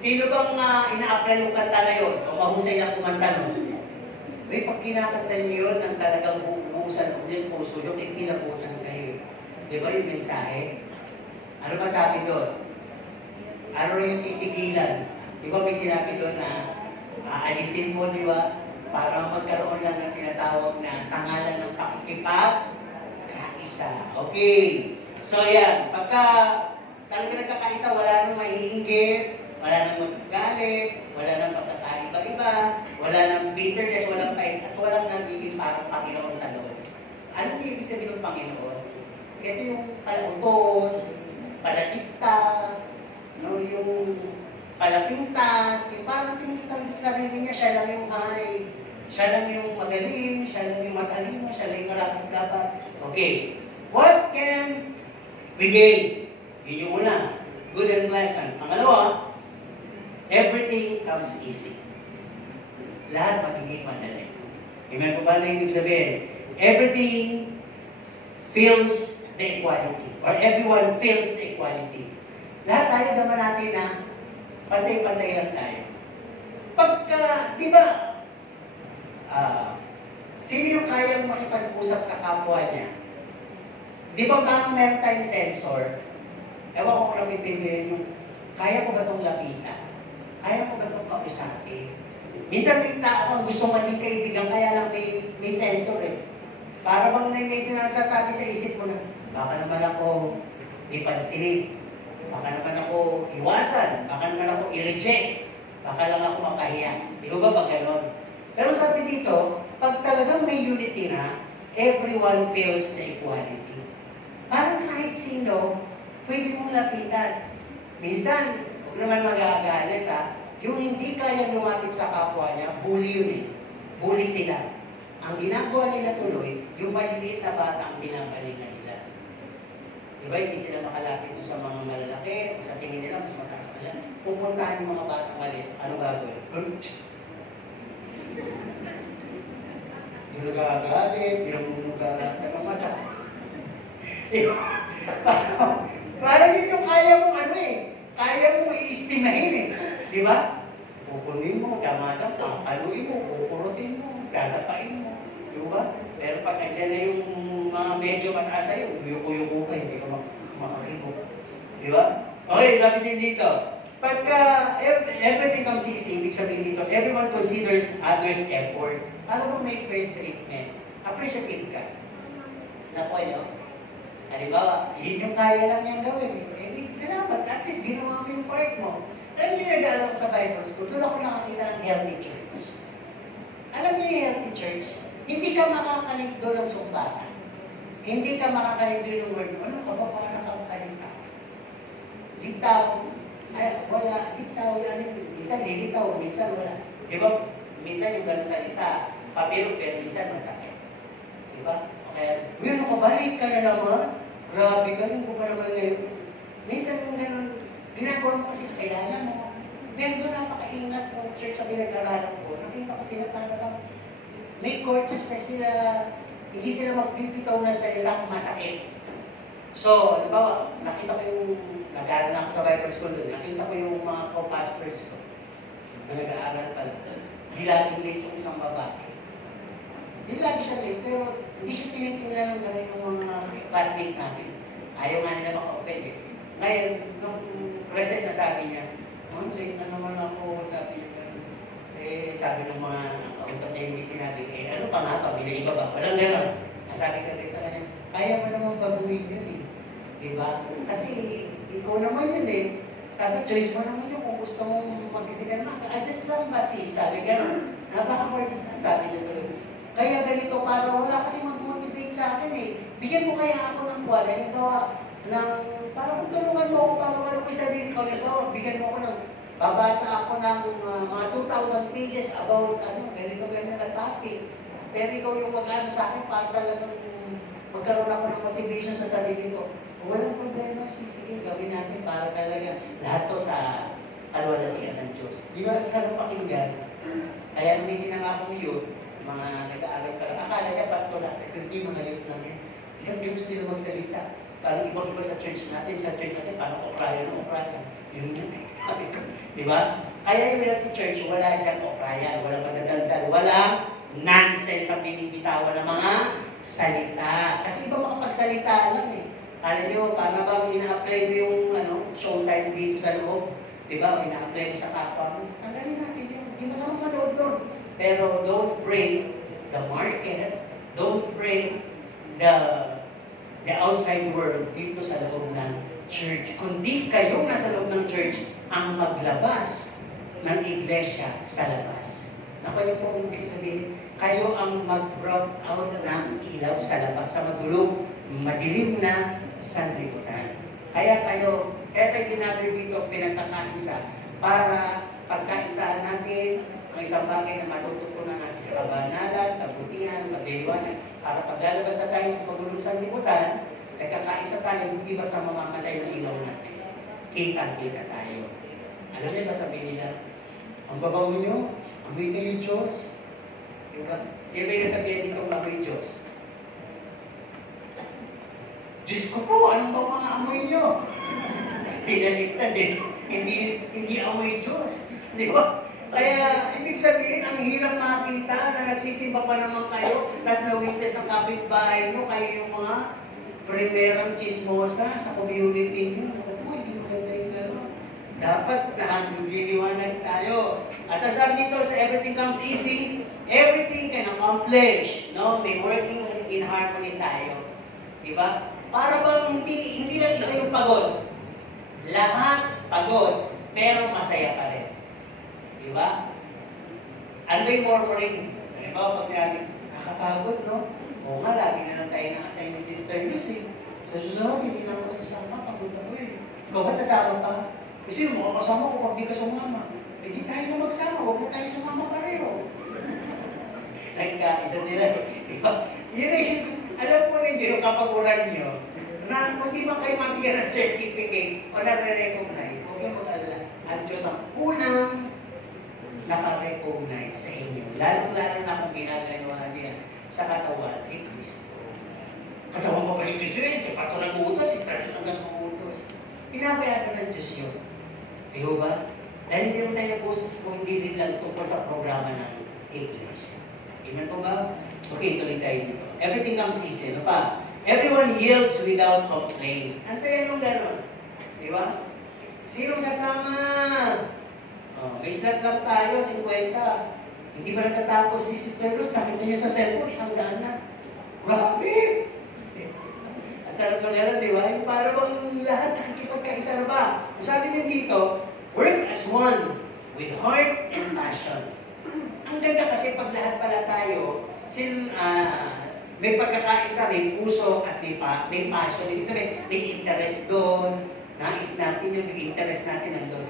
Sino bang ina-apply yung kanta na yun? O mahusay na kumanta nun? Pag kinakanta niyo yun, ang talagang buusan ulit puso yung ipinabutan kayo. Di ba yung mensahe? Ano ba sabi doon? Ano yung titigilan? Di ba may sinabi doon na aalisin mo, di ba? Para magkaroon lang ng tinatawag na sangalan ng pakikipag-kaisa. Okay. So yan, pagka talaga nagkakaisa, wala nang mahihinggit, wala nang magagalit, wala nang pagkakaiba-iba, wala nang bitterness, walang fight, at walang nagiging parang Panginoon sa loob. Ano yung ibig sabihin ng Panginoon? Ito yung palautos, palatikta, no, yung palapintas, yung parang tinitang sa sarili niya, siya lang yung high, siya lang yung magaling, siya lang yung matalino, siya lang yung malapit-lapat. Okay. What can we gain? Yun yung una. Good and pleasant. Pangalawa, everything comes easy. Lahat magiging madali. Amen po ba na ibig sabihin? Everything feels the equality. Or everyone feels the equality. Lahat tayo naman natin na pantay-pantay lang tayo. Pagka, di ba, sino yung kayang makipag-usap sa kapwa niya? Di ba parang meron tayong sensor? Ewan ko kung napipili yung, kaya ko ba itong lapitan? Kaya ko ba itong kausapin? Minsan may tao ang gusto maging kaibigan, kaya lang may sensor eh. Para bang may sinasasabi sa isip mo na, baka naman ako ipansinin, baka naman ako iwasan, baka naman ako i-reject, baka lang ako makahiya. Di ba ba gano'n? Pero sabi dito, pag talagang may unity na, everyone feels the equality. Parang kahit sino, pwede mong lapitan. Minsan, huwag naman magagalit ha, yung hindi kaya lumapit sa kapwa niya, bully yun eh. Bully sila. Ang ginagawa nila tuloy, yung maliliit na bata ang binabalingan nila. Diba, hindi sila makalapit sa mga malalaki, o sa tingin nila, mas mataas nila. Pupuntahan yung mga batang maliit, ano gagawin? Yung nagagalit, yung nagagalit ng mata. Parang yun yung kaya mong ano eh. Kaya mong i-estimahin eh. Di ba? Pupunin mo, damadang, papaluin mo, pupurutin mo, dadapain mo. Di ba? Pero pag andyan na yung mga medyo mataas sa'yo, uyuk-uyuk ka, hindi ka makakibok. Di ba? Okay, sabi din dito. Pagka everything comes easy, ibig sabihin dito, everyone considers others' effort. Paano mo may fair treatment? Appreciative ka. Naku, ano? Halimbawa, yun yung kaya lang niyang gawin. Eh, salamat. At least ginawa mo yung part mo. Alam niyo, nag-aaral ko sa Bible School, doon ako nakakita ng healthy church. Alam niyo yung healthy church? Hindi ka makakalig doon ng sumbatan. Hindi ka makakalig doon ng word. Ano ka ba? Parang kang kalita. Litaw. Ay, wala. Litaw. Minsan lilitaw. Minsan wala. Di ba? Minsan yung gano'ng salita. Pero minsan masakit. Di ba? Okay. Uy, ano ka? Balik ka na naman. Grabe ka. Hindi ko pa naman ngayon. Minsan yung gano'n, ginagawa mo kasi kakilala mo. Then doon napakaingat ng church sa pinag-aralan ko. Nakita ko sila para lang may courteous na sila, hindi sila magbibitaw na salita kung masakit. So, halimbawa, nakita ko yung, nag-aaral na ako sa Bible School doon, nakita ko yung mga co-pastors ko na nag-aaral pala. Hindi laging late yung isang babae. Hindi lagi siya late, pero hindi siya tinitingnan ng gano'n yung mga classmate natin. Ayaw nga nila maka-open eh. Ngayon, nung recess na sabi niya, late na naman ako, sabi niya. Eh, sabi ng mga kausap niya yung may sinabi, eh, ano pa nga pa, binaiba ba? Walang gano'n. Sabi ka sa kanya, kaya mo naman baguhin yun eh. Diba? Kasi ikaw naman yun eh. Sabi, choice mo naman yun kung gusto mong mag-isigan na. Adjust lang ba sis? Sabi gano'n. Napaka-gorgeous na sabi niya tuloy. Kaya ganito, para wala kasi mag-motivate sa akin eh. Bigyan mo kaya ako ng kuwan. Halimbawa, parang tulungan mo ako para wala ko yung sarili ko. Halimbawa, bigyan mo ako ng babasa ako ng mga 2,000 pages about ganito na topic. Pero ikaw yung mag-ano sa akin para talagang magkaroon ako ng motivation sa sarili ko. Walang problema, sige, gawin natin para talaga lahat to sa kalwalatian ng Diyos. Di ba, sarap pakinggan? Kaya nung may sinangakong yun, mga nag-aaral ka lang, akala niya pastoral, hindi mga yun lang yan. Dito sila magsalita. Parang iba-iba sa church natin, parang okrayan. Yun yun. Di ba? Kaya yung healthy church, wala dyan okrayan, walang madadaldal, walang nonsense ang binibitawan ng mga salita. Kasi iba makapagsalita lang eh. Alam nyo, paano bang ina-apply mo yung showtime dito sa loob? Diba? Ina-apply mo sa kapwa mo. Tanggalin natin yun. Hindi masama manood doon. Pero don't bring the market, don't bring the outside world dito sa loob ng church. Kundi kayo nasa loob ng church ang maglabas ng iglesia sa labas. Nakuha po kung ibig sabihin, kayo ang mag-brought out ng ilaw sa labas, sa magulong, madilim na sanlibutan. Kaya tayo ginagawa dito pinagkakaisa para pagkaisahan natin ang isang bagay na matututunan natin sa kabanalan, kabutihan, pagliliwanag, para paglalabas na tayo sa magulong sanlibutan, nagkakaisa tayo, hindi basta mamamatay ng ilaw natin. Kita-kita tayo. Alam niyo, sasabihin nila, ang babaw niyo, amoy kayo Diyos. Diba? Sino ba yung nasabihin dito ang amoy Diyos? Diyos ko po, anong ba mga amoy niyo? Pinaligtad din. Hindi amoy Diyos. Di ba? Kaya, ibig sabihin, ang hirap makita na nagsisimba pa naman kayo, tapos na-witness ng kapitbahay mo, kayo yung mga primerang chismosa sa community niyo. Uy, di maganda yung gano'n. Dapat nagliliwanag tayo. At ang sabi dito, sa everything comes easy, everything can accomplish. No? May working in harmony tayo. Diba? Para bang hindi lang isa yung pagod. Lahat pagod, pero masaya pa rin. Diba? Ano yung murmuring? Halimbawa, pag sinabi, nakakapagod, no? Oo nga, lagi na lang tayo na-assign ni Sister Lucy. Sa susunod, hindi na ako sasama, pagod ako eh. Ikaw ba sasama ka? Kasi yung mga kasama ko, pag di ka sumama, eh di tayo na magsama, huwag na tayo sumama pareho. Nagkaisa sila. Diba? Yun ay, alam mo rin yung kapaguran nyo, na kung di ba kayo mabigyan ng certificate o na-recognize, huwag yung mag-alala. Ang Diyos ang unang naka-recognize sa inyo. Lalo-lalo na kung ginagawa niya sa katawan ni Kristo. Katawan mo pa ni Kristo yun, si Pastor nag-uutos, si Pastor nag-uutos. Pinapayagan ng Diyos yun. Di ba? Dahil hindi naman tayo nag-usos kung hindi rin lang tungkol sa programa ng Iglesia. Amen po ba? Okay, tuloy tayo dito. Everything comes easy. Ano pa? Everyone yields without complaint. Ang saya nung gano'n. Di ba? Sinong sasama? May slot lang tayo, 50. Hindi ba natatapos si Sister Luz? Nakita niya sa cellphone, 100 na. Grabe! Ang sarap ng gano'n, di ba? Yung para bang lahat nakikipagkaisa na ba? Sabi niyo dito, work as one with heart and passion. Ang ganda kasi pag lahat pala tayo, may pagkakaisa, may puso at may passion. Ibig sabihin, may interest doon. Nais natin yung interest natin nandun.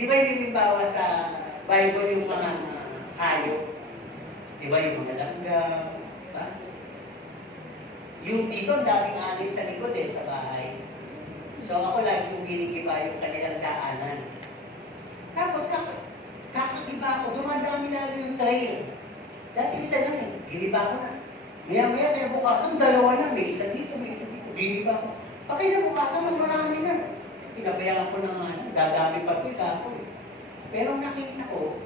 Di ba yung halimbawa sa Bible yung mga hayop? Di ba yung mga langgam? Diba? Yung dito, ang daming alay sa likod sa bahay. So ako lagi yung ginigiba yung kanilang daanan. Tapos kakakiba ako, dumadami lalo yung trail. Dati isa lang giniba ko na. Maya-maya kinabukasan, dalawa na. May isa dito, giniba ko. Pag kinabukasan, mas marami na. Pinabayaan ko na dadami pag ako Pero nakita ko,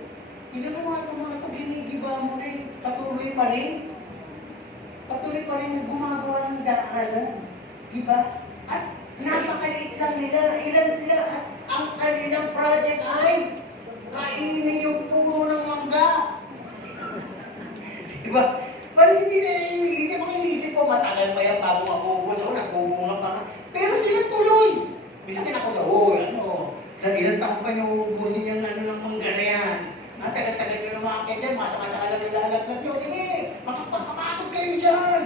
hindi mo mga ito ginigiba mo na patuloy pa rin. Patuloy pa rin gumagawa ng daanan. Diba? At napakaliit lang nila. Ilan sila? At ang kanilang project ay kainin yung puno ng mangga. Diba? Parang hindi na iniisip. Kung iniisip ko, matagal pa yan bago makubos. Ako, nagkubunga pa nga. Pero sila tuloy. Misakin ako sa, ilang taon pa yung ubusin yung ng mangga na yan. Tagal-tagal nyo na makakit dyan, masa-masa ka lang nilalagnat nyo. Sige, makapagpapakot kayo dyan.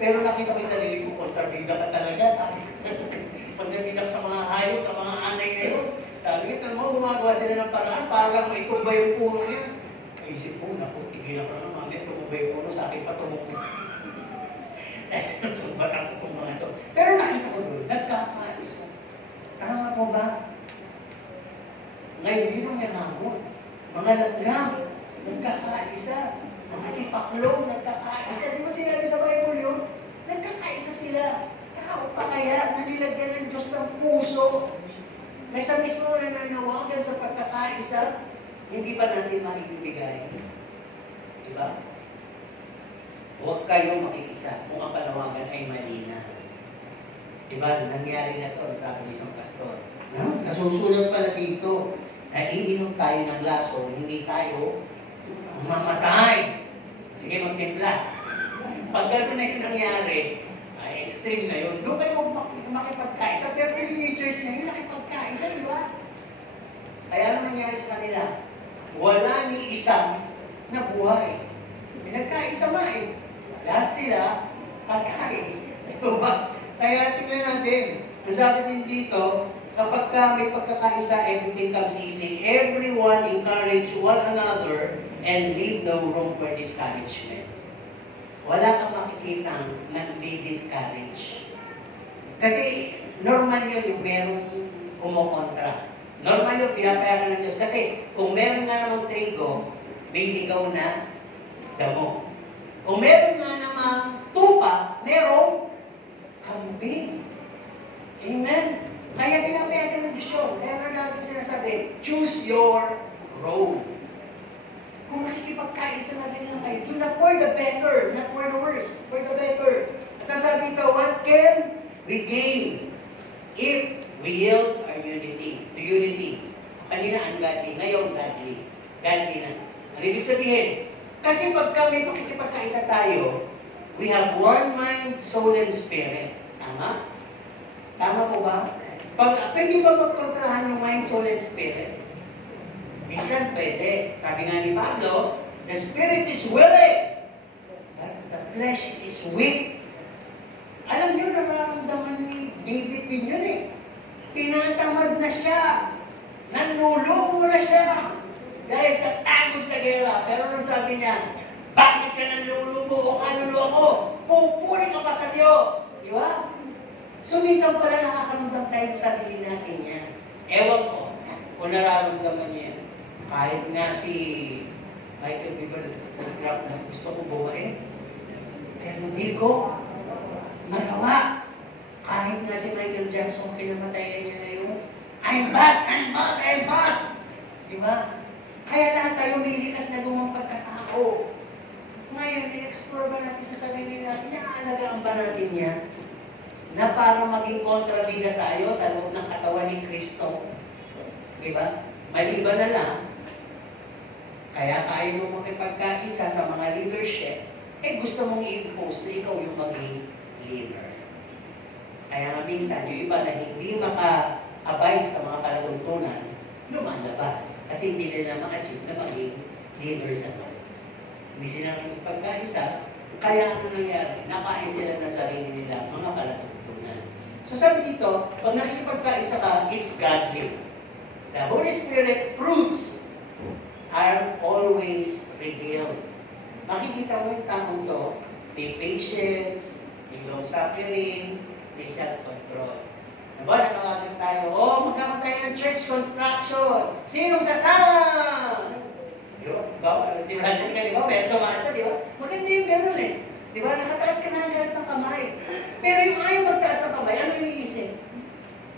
Pero nakita ko yung sarili ko, kontrabida ka talaga. Sabi ko pag nabida ko sa mga hayop, sa mga anay ngayon, sabi ko, gumagawa sila ng paraan para lang maitumba yung puno niya. Naisip ko, naku, tigilan ko na naman, tumubay yung puno sa akin patumok. Dahil sinusumbatan ko itong mga ito. Pero nakita ko doon, nagkakaayos na. Tama po ba? Ngayon, yun ang yamangon. Mga langgam, nagkakaisa. Mga tipaklong, nagkakaisa. Di ba sinabi sa Bible yun? Nagkakaisa sila. Tao pa kaya na nilagyan ng Diyos ng puso. Kaysa mismo na nanawagan sa pagkakaisa, hindi pa natin maibibigay. Diba? huwag kayong makiisa kung ang panawagan ay mali na. Diba? Nangyari na to, sabi ng isang pastor. No? Nasusulat pala dito, naiinom tayo ng laso, hindi tayo mamatay. Sige, magtimpla. Pag gano'n na yung nangyari, ay extreme na yun. Doon kayo makipagkaisa. Pero yung church na yun, nakipagkaisa, di ba? Kaya ano nangyari sa kanila? Wala ni isang nabuhay. Pinagkaisa nga eh. Lahat sila, pagkain. Diba? Kaya tingnan natin. Ang sabi din dito, kapag may pagkakaisa, everything comes easy. Everyone encourage one another and leave no room for discouragement. Wala kang makikitang nag-discourage. Kasi normal yun yung merong kumokontra. Normal yung pinapayagan ng Diyos. Kasi kung meron nga namang trigo, may ligaw na damo. Kung meron nga namang tupa, merong kambing. Amen? Kaya pinapayagan ng Diyos yun. Kaya nga natin sinasabi, choose your road. Kung makikipagkaisa na rin lang kayo, do not for the better, not for the worse, for the better. At ang sabi ito, what can we gain if we yield our unity to unity? Kanina ungodly, ngayon godly. Godly na. Ang ibig sabihin, kasi pag kami makikipagkaisa tayo, we have one mind, soul, and spirit. Tama? Tama po ba? Pwede ba magkontrahan yung mind, soul, and spirit? Minsan pwede. Sabi nga ni Pablo, the spirit is willing, but the flesh is weak. Alam niyo, nararamdaman ni David din yun eh. Tinatamad na siya. Nanlulumo na siya. Dahil sa tagod sa gera. Pero nung sabi niya, bakit ka nanlulumo o kanulo ako? Pupuri ka pa sa Diyos. Di ba? So, minsan pala nakakaramdam tayo sa sarili natin yan. Ewan ko, kung nararamdaman niya. Kahit nga si Michael Bieber nag-rap na gusto ko bumain. Pero hindi ko nagawa. Kahit nga si Michael Jackson, pinamatayan niya na yun. I'm bad, I'm bad, I'm bad. Diba? Kaya lahat tayo lilikas na lumang pagkatao. Ngayon, i-explore ba natin sa sarili natin? Naalagaan ba natin yan? Na para maging kontrabida tayo sa loob ng katawan ni Kristo. Diba? Maliban na lang, kaya kaya mo makipagkaisa sa mga leadership, gusto mong i-impose na ikaw yung maging leader. Kaya nga minsan, yung iba na hindi maka-abide sa mga palatuntunan, lumalabas. Kasi hindi nila ma-achieve na maging leader sa Lord. Hindi sila nakipagkaisa, kaya ano nangyari? Nakain sila ng sarili nila, mga palatuntunan. So sabi dito, pag nakikipagkaisa ka, it's godly. The Holy Spirit fruits are always revealed. Makikita mo yung taong to, may patience, may long-suffering, may self-control. Diba, nanawagan tayo, magkakaroon tayo ng church construction. Sinong sasama? Diba? Si Brandon ka, diba? Meron tumaas na, diba? Maganda yung gano'n eh. Diba? Nakataas ka na agad ng kamay. Pero yung ayaw magtaas ng kamay, ano yung iisip?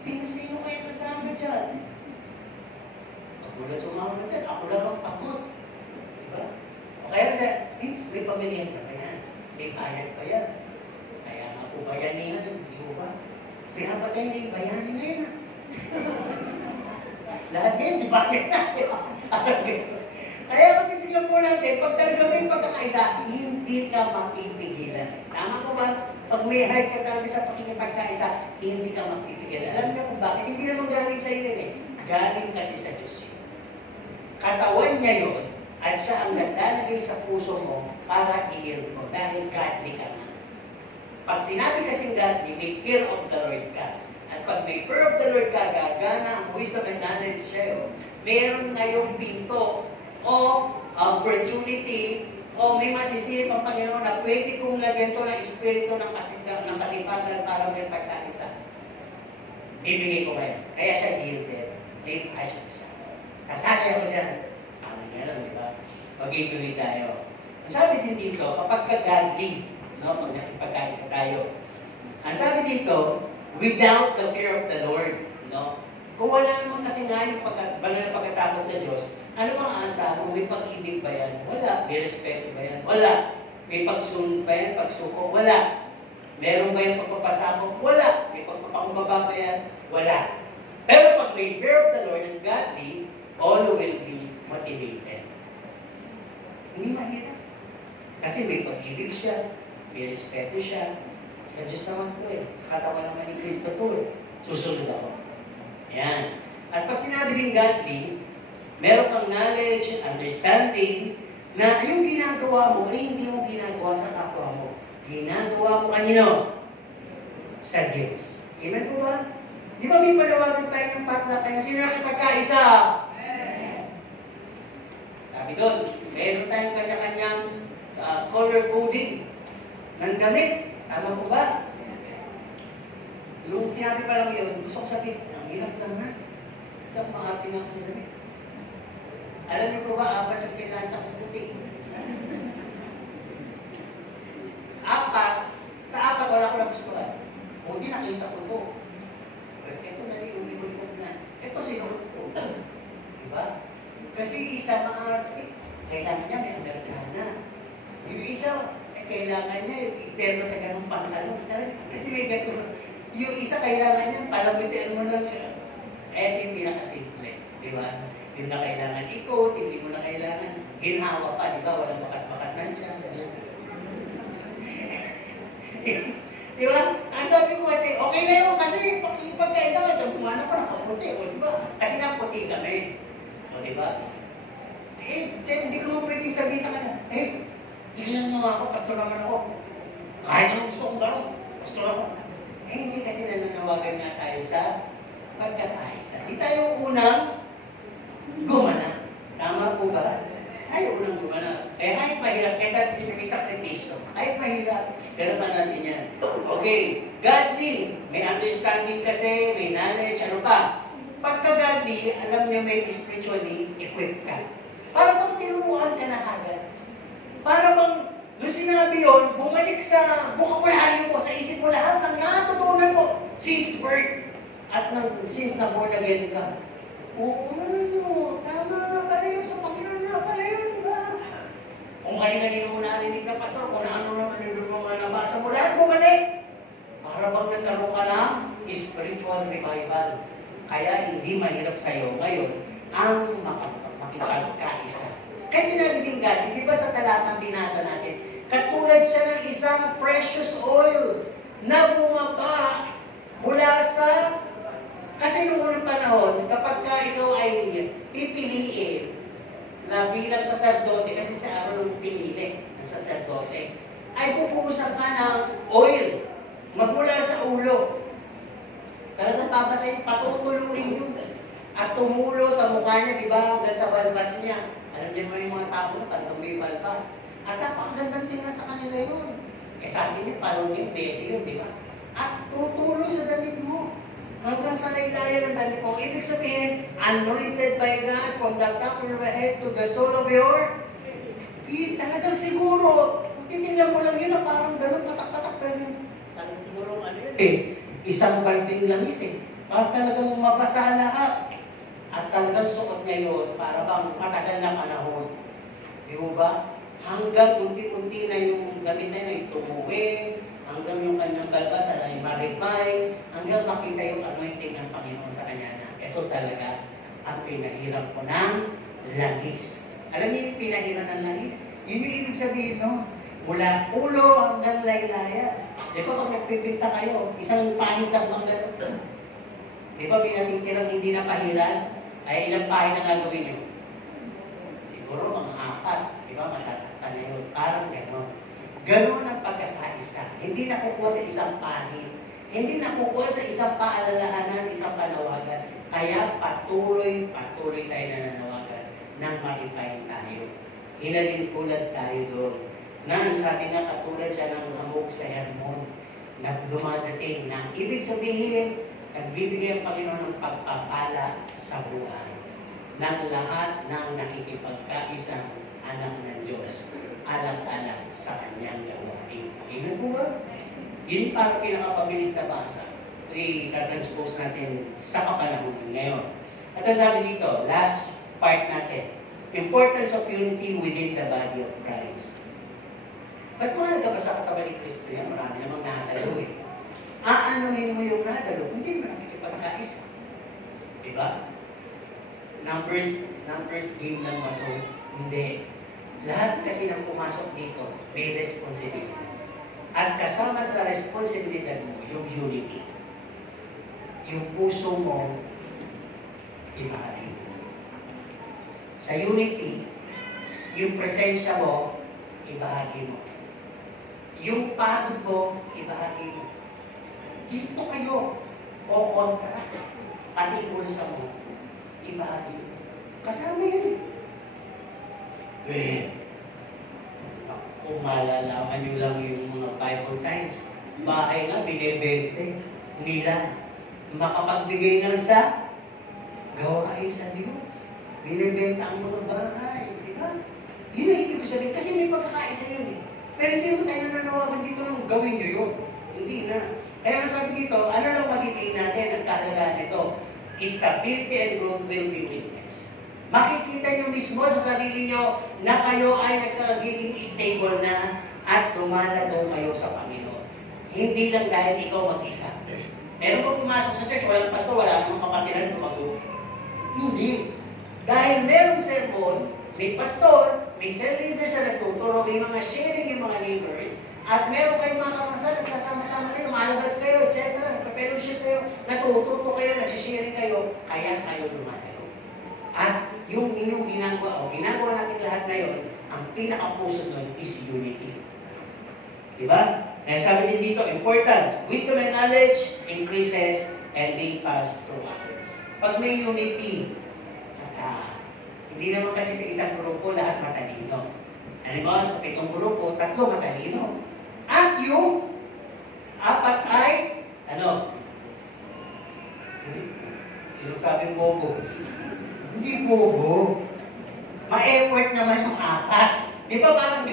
Sino kaya sasama dyan? Wala sumama dyan, ako lang ang takot. Diba? O kaya may pamilya pa yan. May bayad pa yan. Kaya nga po bayanihan, di ba? Pinapatay na yung bayani na yun. Lahat yan, di bayad na. Kaya kung titignan po natin, pag talaga may pagkakaisa, hindi ka mapipigilan. Tama ko ba? Pag may heart ka talaga sa pakikipagkaisa, hindi ka mapipigilan. Alam niyo kung bakit? Hindi naman galing sa iyo eh. Galing kasi sa Diyos yun. Katawan niya yun, at siya ang naglalagay sa puso mo para i-heal mo dahil godly ka na. Pag sinabi kasing godly, may fear of the Lord ka. At pag may fear of the Lord ka, gagana ang wisdom and knowledge sa'yo. Meron ngayong pinto o opportunity o may masisilip ang Panginoon na pwede kong lagyan to ng espiritu ng kasipatan para may pagkaisa. Bibigay ko kayo. Kaya siya yielded. May passion siya. Kasali ako dyan. Amin nga lang, di ba? Mag-ituloy tayo. Sabi din dito, kapag ka-godly, no, pag nakipagkaisa tayo, ang sabi dito, without the fear of the Lord, no? Kung wala naman kasi nga yung banal na pagkatakot sa Diyos, ano bang asa? Kung may pag-ibig ba yan? Wala. May respeto ba yan? Wala. May pagsunod ba yan? Pagsuko? Wala. Meron ba yung pagpapasakop? Wala. May pagpapakumbaba ba yan? Wala. Pero pag may fear of the Lord and godly, all will be motivated. Hindi mahirap. Kasi may pag-ibig siya, may respeto siya. Sa Diyos naman ko eh. Sa katawan naman ni Kristo to eh. Susunod ako. Yan. At pag sinabi din godly, meron kang knowledge, understanding, na yung ginagawa mo ay hindi mo ginagawa sa kapwa mo. Ginagawa mo kanino? Sa Diyos. Amen po ba? Di ba may palawagan tayo ng patla tayo? Sino nakipagkaisa? Sabi doon, meron tayong kanya-kanyang color coding ng damit. Tama po ba? Yung sinabi pa lang yun, gusto ko sabihin, ang hirap lang nga. Isang mga tingnan ko sa damit. Alam niyo po ba, apat yung pinansya ko puti? Sa apat, wala ko na gusto ka. Puti, nakita ko to. Ito na rin, umigot na. Ito sinuot ko. Diba? Kasi isa mga, kailangan niya may Amerikana. Yung isa, kailangan niya, iterno sa ganung pantalon. Kasi may gato. Yung isa, kailangan niya, palamitin mo lang. Ito yung pinakasimple. Diba? Hindi na kailangan ikot, hindi mo na kailangan ginhawa pa, di ba? Walang bakat-bakat na siya. Di ba? Ang sabi ko kasi, okay na yun kasi pagkaisa ka, kumana ko nakaputi, di ba? Kasi naputi kami. O, di ba? Hindi ko naman pwedeng sabihin sa kanya, tingnan mo ako, pastor naman ako. Kahit anong gusto kong gano'n, pastor ako. Hindi kasi nananawagan nga tayo sa pagkakaisa. Di tayo unang gumana. Tama po ba? Ayaw unang gumana. Kahit mahirap, kaysa may sakripisyo. Kahit mahirap, ganapan natin yan. Okay, godly. May understanding kasi, may knowledge, ano pa. Pagka godly, alam niya may spiritually equipped ka. Para bang tinuruan ka na agad. Para bang, nung sinabi yun, bumalik sa vocabulary mo, sa isip mo lahat ng natutunan mo since birth. At since na-born again ka. Oo, tama nga pala yun. Sa Panginoon nga pala yun, diba? Kung kanina-kanina mo narinig na pastor, kung ano naman yung mga nabasa mo, lahat bumalik. Para bang nagkaroon ka ng spiritual revival. Kaya hindi mahirap sa'yo ngayon ang makipagkaisa. Kasi sinabi God, di ba sa talatang binasa natin, katulad siya ng isang precious oil na bumaba mula sa. Kasi noong unang panahon, kapag ka ikaw ay pipiliin na bilang saserdote, kasi sa araw nung pinili ng saserdote, ay pupuusan ka ng oil magmula sa ulo. Talagang papasayin, patutuluin yun. At tumulo sa mukha niya, di ba, hanggang sa balbas niya. Alam niyo mo yung mga tao na talagang may balbas. At napakagandang tingnan sa kanila yun. Sa atin yung palong yung besi yun, di ba? At tutulo sa damit mo. Hanggang sa laylayan ng damit mo. Ibig sabihin, anointed by God from the top of your head to the sole of your feet. Talagang siguro, titingnan mo lang yun na parang gano'n, patak-patak pa rin. Talagang siguro ano yun isang balbing langis Parang talagang mabasa lahat. At talagang suot niya yun para bang matagal na panahon. Di ba? Hanggang unti-unti na yung damit na yun tumuwi, hanggang yung kanyang balbas ay ma-refine, hanggang makita yung anointing ng Panginoon sa kanya na ito talaga ang pinahiram ko ng langis. Alam niyo yung pinahiram ng langis? Yun yung ibig sabihin, no? Mula ulo hanggang laylaya. Di ba pag nagpipinta kayo, isang pahit lang bang gano'n? Di ba pinatitirang hindi na pahiran? Ay ilang pahit na gagawin nyo? Siguro mga 4. Di ba matatakta na yun? Parang gano'n. Gano'n ang pagkakaisa. Hindi nakukuha sa isang pahit. Hindi nakukuha sa isang paalalahanan, isang panawagan. Kaya patuloy tayo na nanawagan nang maipayin tayo. Hinalingkulad tayo doon. Na sabi nga katulad siya ng hamog sa Hermon na dumadating na ibig sabihin, nagbibigay ang Panginoon ng pagpapala sa buhay ng lahat ng nakikipagkaisang anak ng Diyos alang-alang sa kanyang gawain. Amen po ba? Yun parang pinakapabilis na basa. I-transpose natin sa kapanahon ngayon. At ang sabi dito, last part natin, importance of unity within the body of Christ. Ba't mahalaga ba sa katawan ni Kristo yan? Marami namang nakadalo eh. Aanuhin mo yung nadalo, hindi mo nakikipagkaisa. Diba? Numbers game lang ba ito? Hindi. Lahat kasi ng pumasok dito, may responsibility. At kasama sa responsibilidad mo, yung unity. Yung puso mo, ibahagi. Sa unity, yung presensya mo, ibahagi mo. Yung pagod mo, ibahagi mo. Dito kayo, o kontra, pati bulsa mo, ibahagi mo. Kasama yun. Kung malalaman nyo lang yung mga Bible times, bahay na binibente nila. Makapagbigay ng sa gawain sa Diyos. Binibenta ang mga bahay. Di ba? Yun ang ibig sabihin. Kasi may pagkakaisa yun eh. Pero hindi mo tayo nanawagan dito nung gawin nyo yun. Hindi na. Kaya nasabi dito, ano lang magiging natin ang kahalagaan nito? Stability and growth will be witness. Makikita nyo mismo sa sarili nyo na kayo ay nagkagiging stable na at lumalago kayo sa Panginoon. Hindi lang dahil ikaw mag-isa. Meron pa pumasok sa church, walang pastor, wala namang kapatiran tumago. Hindi. Dahil merong sermon, may pastor, may cell leader sa nagtuturo, may mga sharing yung mga neighbors, at meron kayong mga kamasal, nagsasama-sama kayo, lumalabas kayo, etc. Nagpa-fellowship kayo, natututo kayo, nagsisharing kayo, kaya kayo lumalago. At yung inyong ginagawa, o ginagawa natin lahat ngayon, ang pinakapuso nun is unity. Diba? Kaya sabi din dito, importance. Wisdom and knowledge increases and being passed through others. Pag may unity, hindi naman kasi sa isang grupo lahat matalino. Halimbawa, sa 7 grupo, 3 matalino. At yung 4 ay, ano? Sino sabing bobo? Hindi bobo. Ma-effort naman yung 4. Di ba parang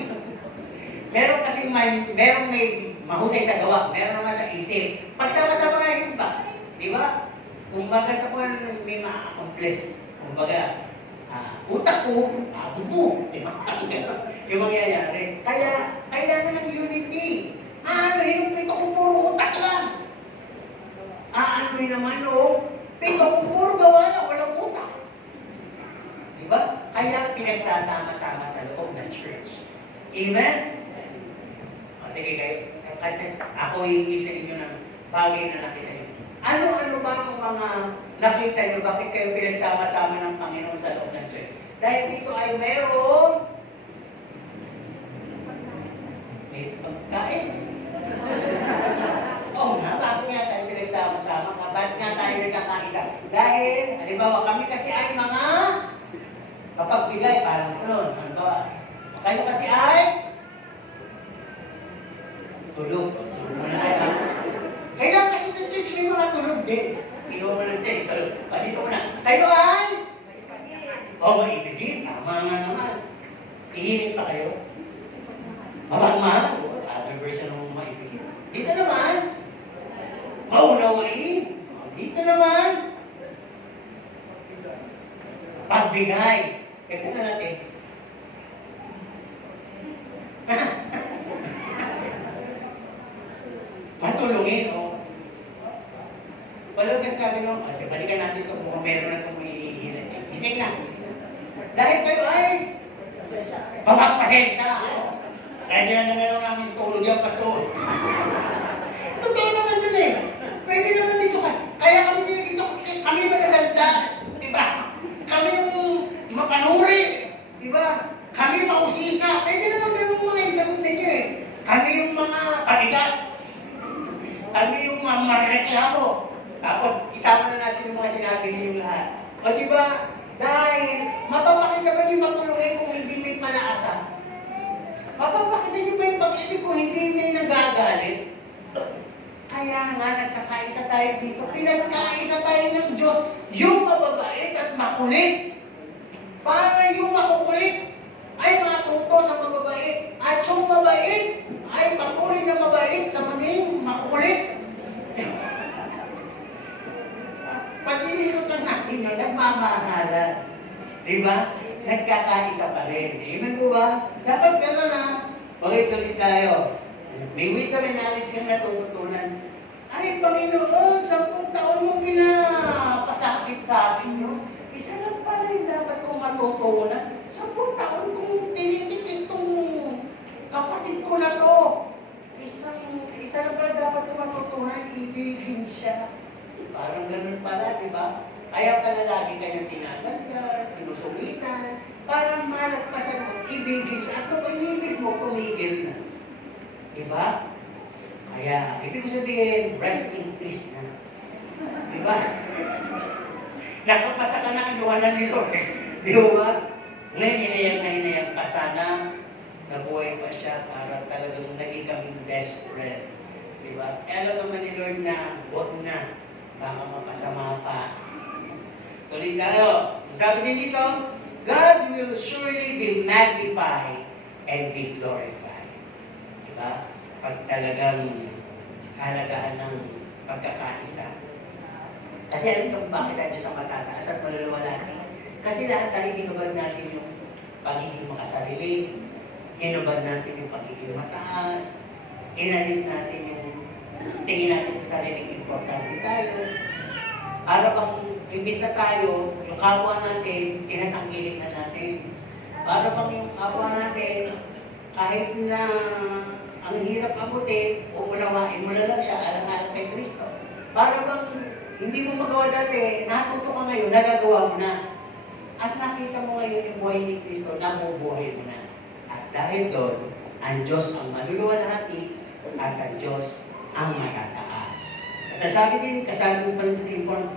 meron kasi merong may mahusay sa gawa, meron naman sa isip. Pagsama-sama nga yun ba? Di ba? Kumbaga sa kung may ma-accomplish. Kumbaga, utak ko, ako mo. Di ba? Yung mangyayari. Kaya, kailangan ng unity. Hinupit ako puro utak lang. Naman pito ko puro gawa na, walang utak. Di ba? Kaya pinagsasama-sama sa loob ng church. Amen? Sige kayo. Kasi ako hihingi sa inyo ng bagay na nakita nyo. Ano-ano ba ang mga nakita nyo? Bakit kayo pinagsama-sama ng Panginoon sa loob ng church? Dahil dito ay merong may pagkain. Oo nga, bakit nga tayo pinagsama-sama? Bakit nga tayo nagkakaisa? Dahil, halimbawa, kami kasi ay mga mapagbigay, parang gano'n. Halimbawa, kayo kasi ay tulog. Kailangan kasi sa church may mga tulog din. Kinuha mo ng din. Dito ko na. Kayo ay? Maibigin. Tama nga naman. Ihiling pa kayo. Mapagmahal. Other version ng maibigin. Dito naman. Maunawain. Dito naman. Pagbigay. Ito na natin. Matulungin, Walang nagsabi nung, balikan natin ito kung meron na itong ihihilan. Ising na. Dahil kayo ay mapagpasensya. Kaya nyo na meron namin sa tulog yung pastor. Totoo naman yun eh. Pwede naman dito ka. Kaya kami dito kasi kami madaganda. Diba? Kami yung mapanuri. Diba? Kami mausisa. Pwede naman ganun mga isang ninyo eh. Kami yung mga pabigat. Kami yung mareklamo. Tapos, isama na natin yung mga sinabi niyo lahat. O diba, dahil mapapakita ba niyo matulungin kung hindi may palaasa? Mapapakita niyo ba yung pag-ibig kung hindi may nagagalit? Kaya nga, nagkakaisa tayo dito. Pinagkaisa tayo ng Diyos. Yung mababait at makulit. Para yung makukulit ay matuto sa mababait. At yung mabait ay patuloy na mabait sa maging makukulit. Pag-inilot lang natin yun, nagmamahalan. Diba? Nagkakaisa pa rin. Amen po ba? Dapat gano'n na. Tuloy tayo. May wisdom and knowledge kang natututunan. Ay, Panginoon, 10 taon mo pinapasakit sa akin yun. Isa lang pala yung dapat kong matutunan. 10 taon kong tinitikis tong kapatid ko na to. Isa lang pala dapat kong matutunan, ibigin siya. Parang ganun pala, di ba? Kaya pala lagi kanyang tinatagdag, sinusulitan, parang malagpasan mo, ibigin siya. At kung inibig mo, tumigil na. Di ba? Kaya, ibig ko sabihin, rest in peace na. Di ba? Nakapasa ka na kinuhanan ni Lord. Di ba? Ngayon, hinayang ka sana, nabuhay pa siya para talagang naging kaming best friend. Di ba? Kaya alam naman ni Lord na, huwag na, baka mapasama pa. Tuloy tayo. Sabi din dito, God will surely be magnified and be glorified. Diba? Pag talagang halagaan ng pagkakaisa. Kasi alam kung bakit tayo sa matataas at maluluwa natin. Kasi lahat tayo inubad natin yung pagiging makasarili, inubad natin yung pagiging mataas, inalis natin yung tingin natin sa sariling importante tayo. Para bang imbis na tayo, yung kapwa natin, tinatanggiling na natin. Para bang yung kapwa natin, kahit na ang hirap abutin, uunawain mo na lang siya, alang-alang kay Kristo. Para bang hindi mo magawa dati, natuto ka ngayon, nagagawa mo na. At nakita mo ngayon yung buhay ni Kristo, nabubuhay mo na. At dahil doon, ang Diyos ang maluluwalhati at ang Diyos ang matataas. At sabi din, kasali mo pa rin sa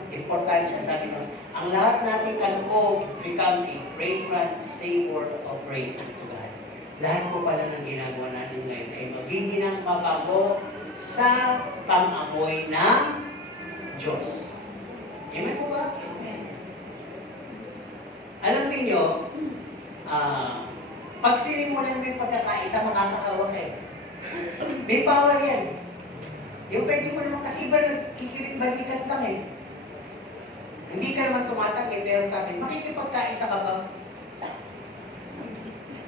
importansya, sabi mo, ang lahat nating kaloob becomes a fragrant savor of rain unto God. Lahat po pala ng ginagawa natin ngayon ay magiging ang mabango sa pang-amoy ng Diyos. Amen po ba? Alam niyo, pag sinimulan mo yung pagkakaisa, makakatawa kayo. May power yan. Yung pwede mo naman kasi iba nagkikilit-balikat lang eh. Hindi ka naman tumatag eh, pero sabi, makikipagkaisa ka ba?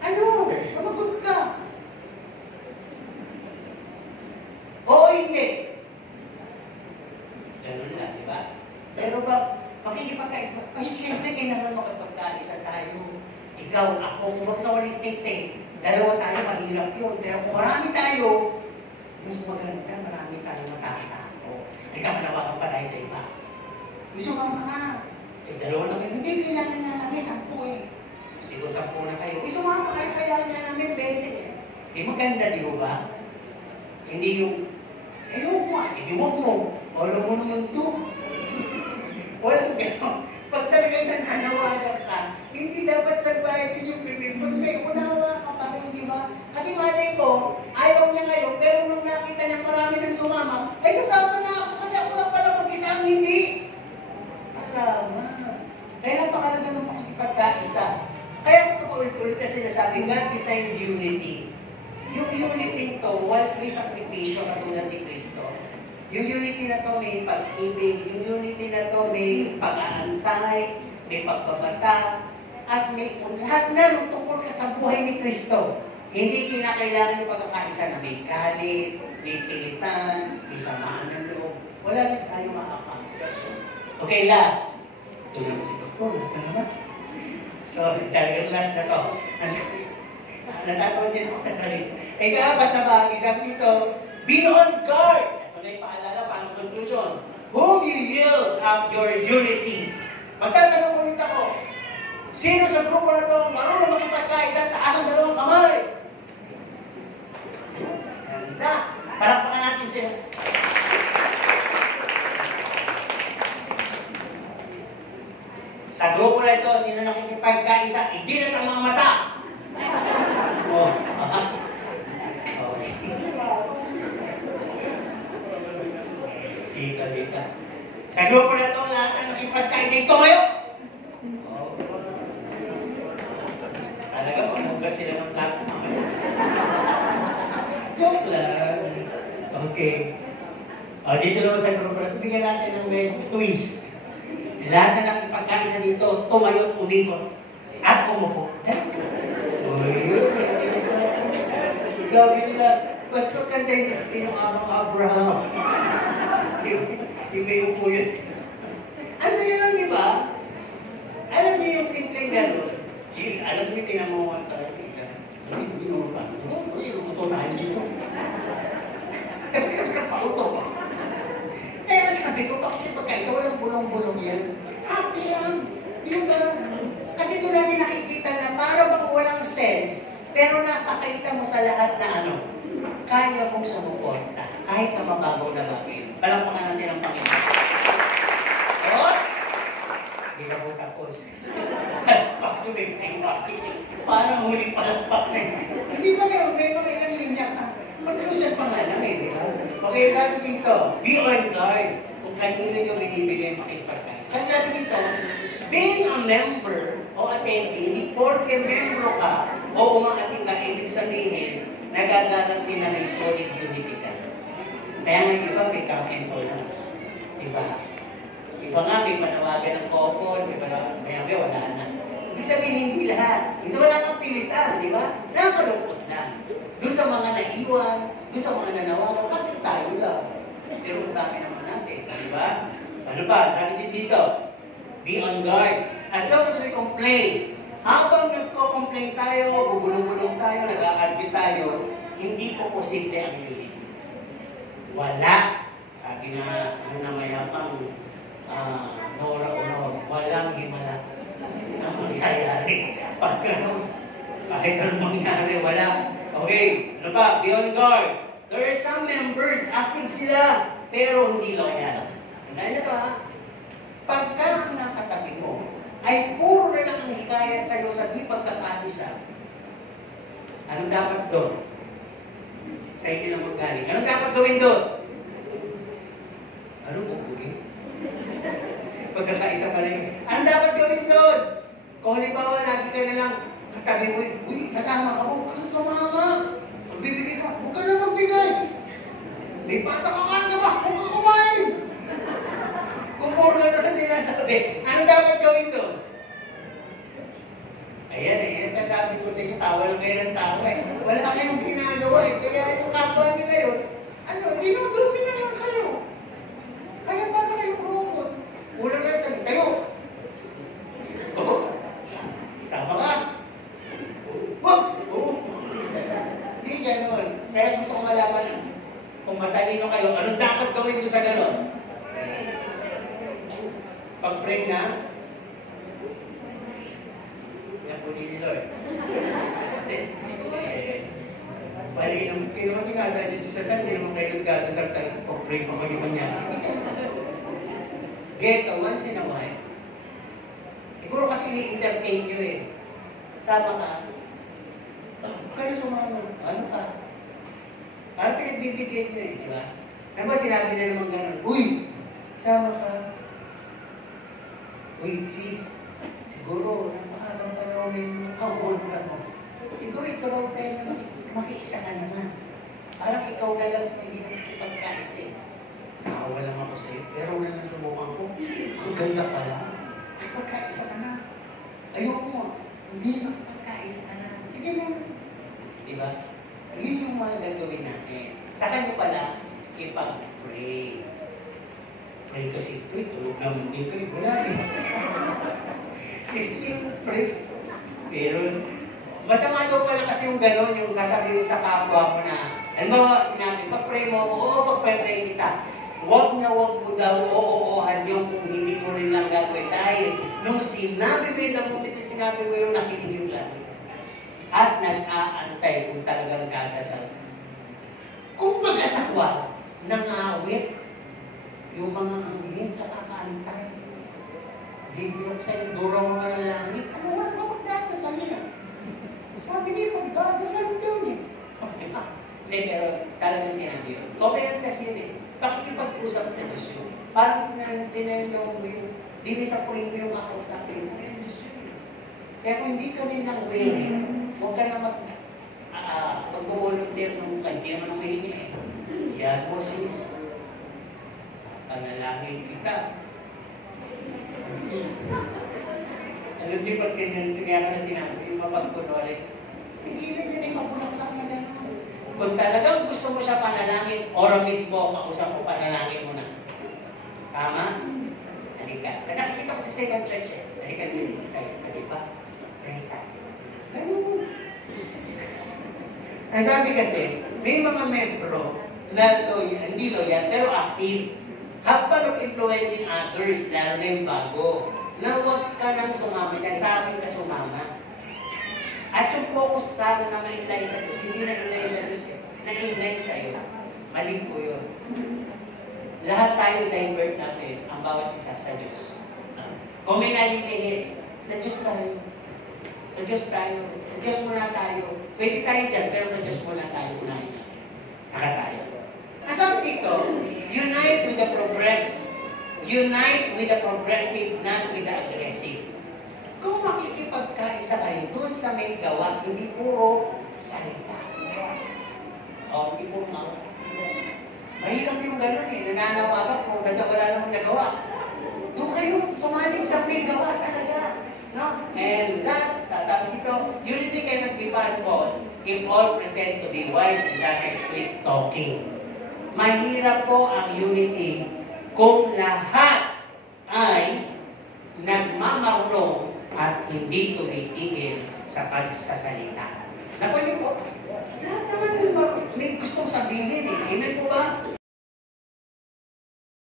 Ano? Sumagot ka. Oo, hindi. Ganun lang, di ba? Pero ba, makikipagkaisa ba? Ay, siyempre, kailangan makipagkaisa tayo. Ikaw, ako, kung sa wali state eh. Dalawa tayo, mahirap yun. Pero kung marami tayo, mas maganda, marami tayong matatato. Hindi ka manawagan pa tayo sa iba. Gusto ka mga, dalawa na kayo. Hindi, kailangan na namin 10 eh. Hindi ko 10 na kayo. Gusto ka pa kayo, kailangan na namin 20 eh. Hindi maganda, di ba? Hindi yung, huwag mo, hindi huwag mo. Wala mo naman ito. Walang gano'n. Pag talagang nananawagan ka, hindi dapat sagbayatin yung bibig. Pag may unawa ka pa rin, di ba? Kasi malay ko, ayaw niya ngayon, pero nung nakita niya marami nang sumama, ay sasama na ako kasi ako lang pala mag-isa ang hindi. Kasama. Kaya napakalaga ng pakikipagkaisa. Kaya ito ko ulit-ulit kasi nasabi, God designed unity. Yung unity to, may sakripisyo katulad ni Kristo. Yung unity na to may pag-ibig, yung unity na to may pag-aantay, may pagbabata, at may lahat na tungkol ka sa buhay ni Kristo. Hindi kinakailangan yung pagkakaisa na may galit, may pilitan, may samaan ng loob. Wala rin tayo makapang. Okay, last. Ito naman si Pastor, last na naman. So, talagang last na to. Natatawa din ako sa sarili. Ika-apat na bagay, sabi dito, be on guard. Ito na yung paalala, paano conclusion? Whom you yield up your unity. Magtatanong ulit ako, sino sa grupo na ito marunong makipagkaisa, taas ang dalawang kamay? Ganda. Palakpakan natin sila. Sa grupo na ito, sino nakikipagkaisa, hindi na ang mga mata. Oh, Dita. Sa grupo na ito, lahat ang nakipagkaisa ito ngayon. Talaga, magmugas sila ng plato. Joke lang. Okay. Dito naman sa grupo na ito, bigyan natin ng may twist. Lahat na nakipagkaisa dito, tumayo, umikot, at umupo. Sabi nila, basta kanta yung tinong Abraham. Yung may upo yun. Ang saya lang, di ba? Alam niyo yung simpleng gano'n. Alam niyo, tinamuhan tayo. Hindi mo ba? Hindi mo tutunahin dito. Pauto. Kaya sabi ko, pakikipagkaisa, walang bulong-bulong yan. Happy lang. Yung gano'n. Kasi doon natin nakikita na para bang walang sense, pero napakita mo sa lahat na ano, kaya mong sumuporta, kahit sa mababaw na bagay. Palampakan natin ang Panginoon. Tapos, hindi na po tapos. Parang huli palampak na yun. Hindi ba kayo, may mga ilang linya ka? Maglusan pa nga lang eh, di ba? Okay, sabi dito, be on guard kung kanino nyo binibigay makipagkais. Kasi sabi dito, being a member o attending, hindi porke membro ka o umaating ka, ibig sabihin, nagagaranti na may solid unity ka. Kaya nga iba may come and go na. Diba? Iba nga may panawagan ng couple, may wala na. Ibig sabihin, hindi lahat. Hindi wala nang pilitan, di ba? Nakakalungkot na. Doon sa mga naiwan, doon sa mga nanawagan, bakit tayo lang? Pero ang dami naman natin, di ba? Ano ba? Sabi din dito, be on guard. As long as we complain, habang nagko-complain tayo, bubulong-bulong tayo, nag-a-argue tayo, hindi po posible ang unity. Wala. Sabi na, ano na mayapang Nora Honor, walang himala na mangyayari. Pag gano'n, kahit anong mangyari, wala. Okay, ano pa? Be on guard. There are some members, active sila, pero hindi loyal. Tandaan niyo ba? Pagka ang nakatabi mo, ay puro na lang ang hikayat sa'yo sa di pagkakaisa. Anong dapat doon? Sa inyo lang magaling. Anong dapat gawin doon? Ano bubugin? Pagkakaisa pa rin. Anong dapat gawin doon? Kung halimbawa, lagi ka na lang, katabi mo, uy, sasama ka, huwag kang sumama. Magbibigay ka, huwag ka na magbigay. May pata ka nga na ba? Huwag ka kumain. Kung puro na sinasabi, anong dapat gawin doon? Ayan sasabi ko sa inyo, tawa lang kayo ng tawa eh. Wala kayong ginagawa eh. Kaya yung kapwa nila yun, dinudumi na lang kayo. Kaya paano kayo robot? Una na sabi, kayo. Sama ka. Wag! Hindi gano'n. Kaya gusto ko malaman kung matalino kayo, anong dapat gawin ko sa gano'n? Pag-pray na, napuli ni Lord. Bali, hindi naman tingada dito sa Satan, hindi naman kayo nagdadasal talaga. Pag-pray mo kayo mangyari. Get once in a while. Siguro kasi ni-entertain nyo eh. Sama ka. Kaya sumama. Ano ka? Parang pinagbibigay nyo eh, di ba? Ano ba sinabi na naman gano'n? Uy! Sama ka. Uy, sis, siguro, napakadang panawin mo, ka mo. Siguro, it's about time na makiisa ka naman. Parang ikaw na lang hindi nakikipagkaisa eh. Nakawa lang ako sa'yo, pero wala na subukan ko. Ang ganda pala. Ay, pagkaisa ka na. Ayoko mo. Hindi makipagkaisa ka na. Sige na. Diba? Yun yung mga gagawin natin. Sa kanya pala, ipag-pray. Pray kasi ito, tulog naman dito, wala eh. Siyempre. Pero, masama daw pala kasi yung gano'n, yung sasabihin sa kapwa mo na, alam mo, sinabi, pag-pray mo, oo, pag-pray kita. Huwag na huwag mo daw oo-oohan yung kung hindi mo rin lang gagawin. Dahil, nung sinabi mo yung sinabi mo yung nakinig yung lagi. At nag-aantay kung talagang dadasal. Kung mag-asakwa, nangawit, yung mga angin sa kakaantay. Bibiyok sa yung duraw mga langit. Ano mas magdadasal niya? Sabi niya, magdadasal yun eh. Okay pa. Hindi, pero talagang sinabi yun. Covenant kasi yun eh. Pakikipag-usap sa Diyos yun. Parang tinanong mo yung, dinisapoint mo yung ako sa akin. Kaya Diyos yun eh. Kaya kung hindi ka rin lang willing, huwag ka na mag-volunteer nung hindi naman umihingi eh. Yan mo sis. Panalangin kita. Alam niyo pag sinabi na sinabi, yung mapagkunwari, tigilan nyo na yung mapulaklak na gano'n. Kung talagang gusto mo siya panalangin, oras mismo, kausap mo, panalangin mo na. Tama? Halika. Nakikita ko sa second church eh. Halika din tayo sa kalipa. Halika. Ganun. Ang sabi kasi, may mga membro na loyal, hindi loyal, pero active. Habang of influencing others, lalo na yung bago, na huwag ka nang sumama dyan, sa amin ka sumama. At yung focus tayo na malinlay sa Diyos, hindi nalinlay sa Diyos, nalinlay sa iyo. Mali po yun. Lahat tayo divert natin ang bawat isa sa Diyos. Kung may nalinlihis, sa Diyos tayo. Sa Diyos tayo. Sa Diyos muna tayo. Pwede tayo dyan, pero sa Diyos muna tayo. Unahin natin. Saka tayo. Ang sabi dito, unite with the progress. Unite with the progressive, not with the aggressive. Kung makikipagkaisa kayo doon sa may gawa, hindi puro salita. O, hindi puro mga. Mahirap yung gano'n eh. Nananawagan kung wala namang nagawa. Doon kayo, sumaling sa may gawa talaga. No? And last, sabi dito, unity cannot be possible if all pretend to be wise and doesn't quit talking. Mahirap po ang unity kung lahat ay nagmamarunong at hindi tumitigil sa pagsasalita. Nakuha niyo po? Lahat naman may gustong sabihin eh. Amen po ba?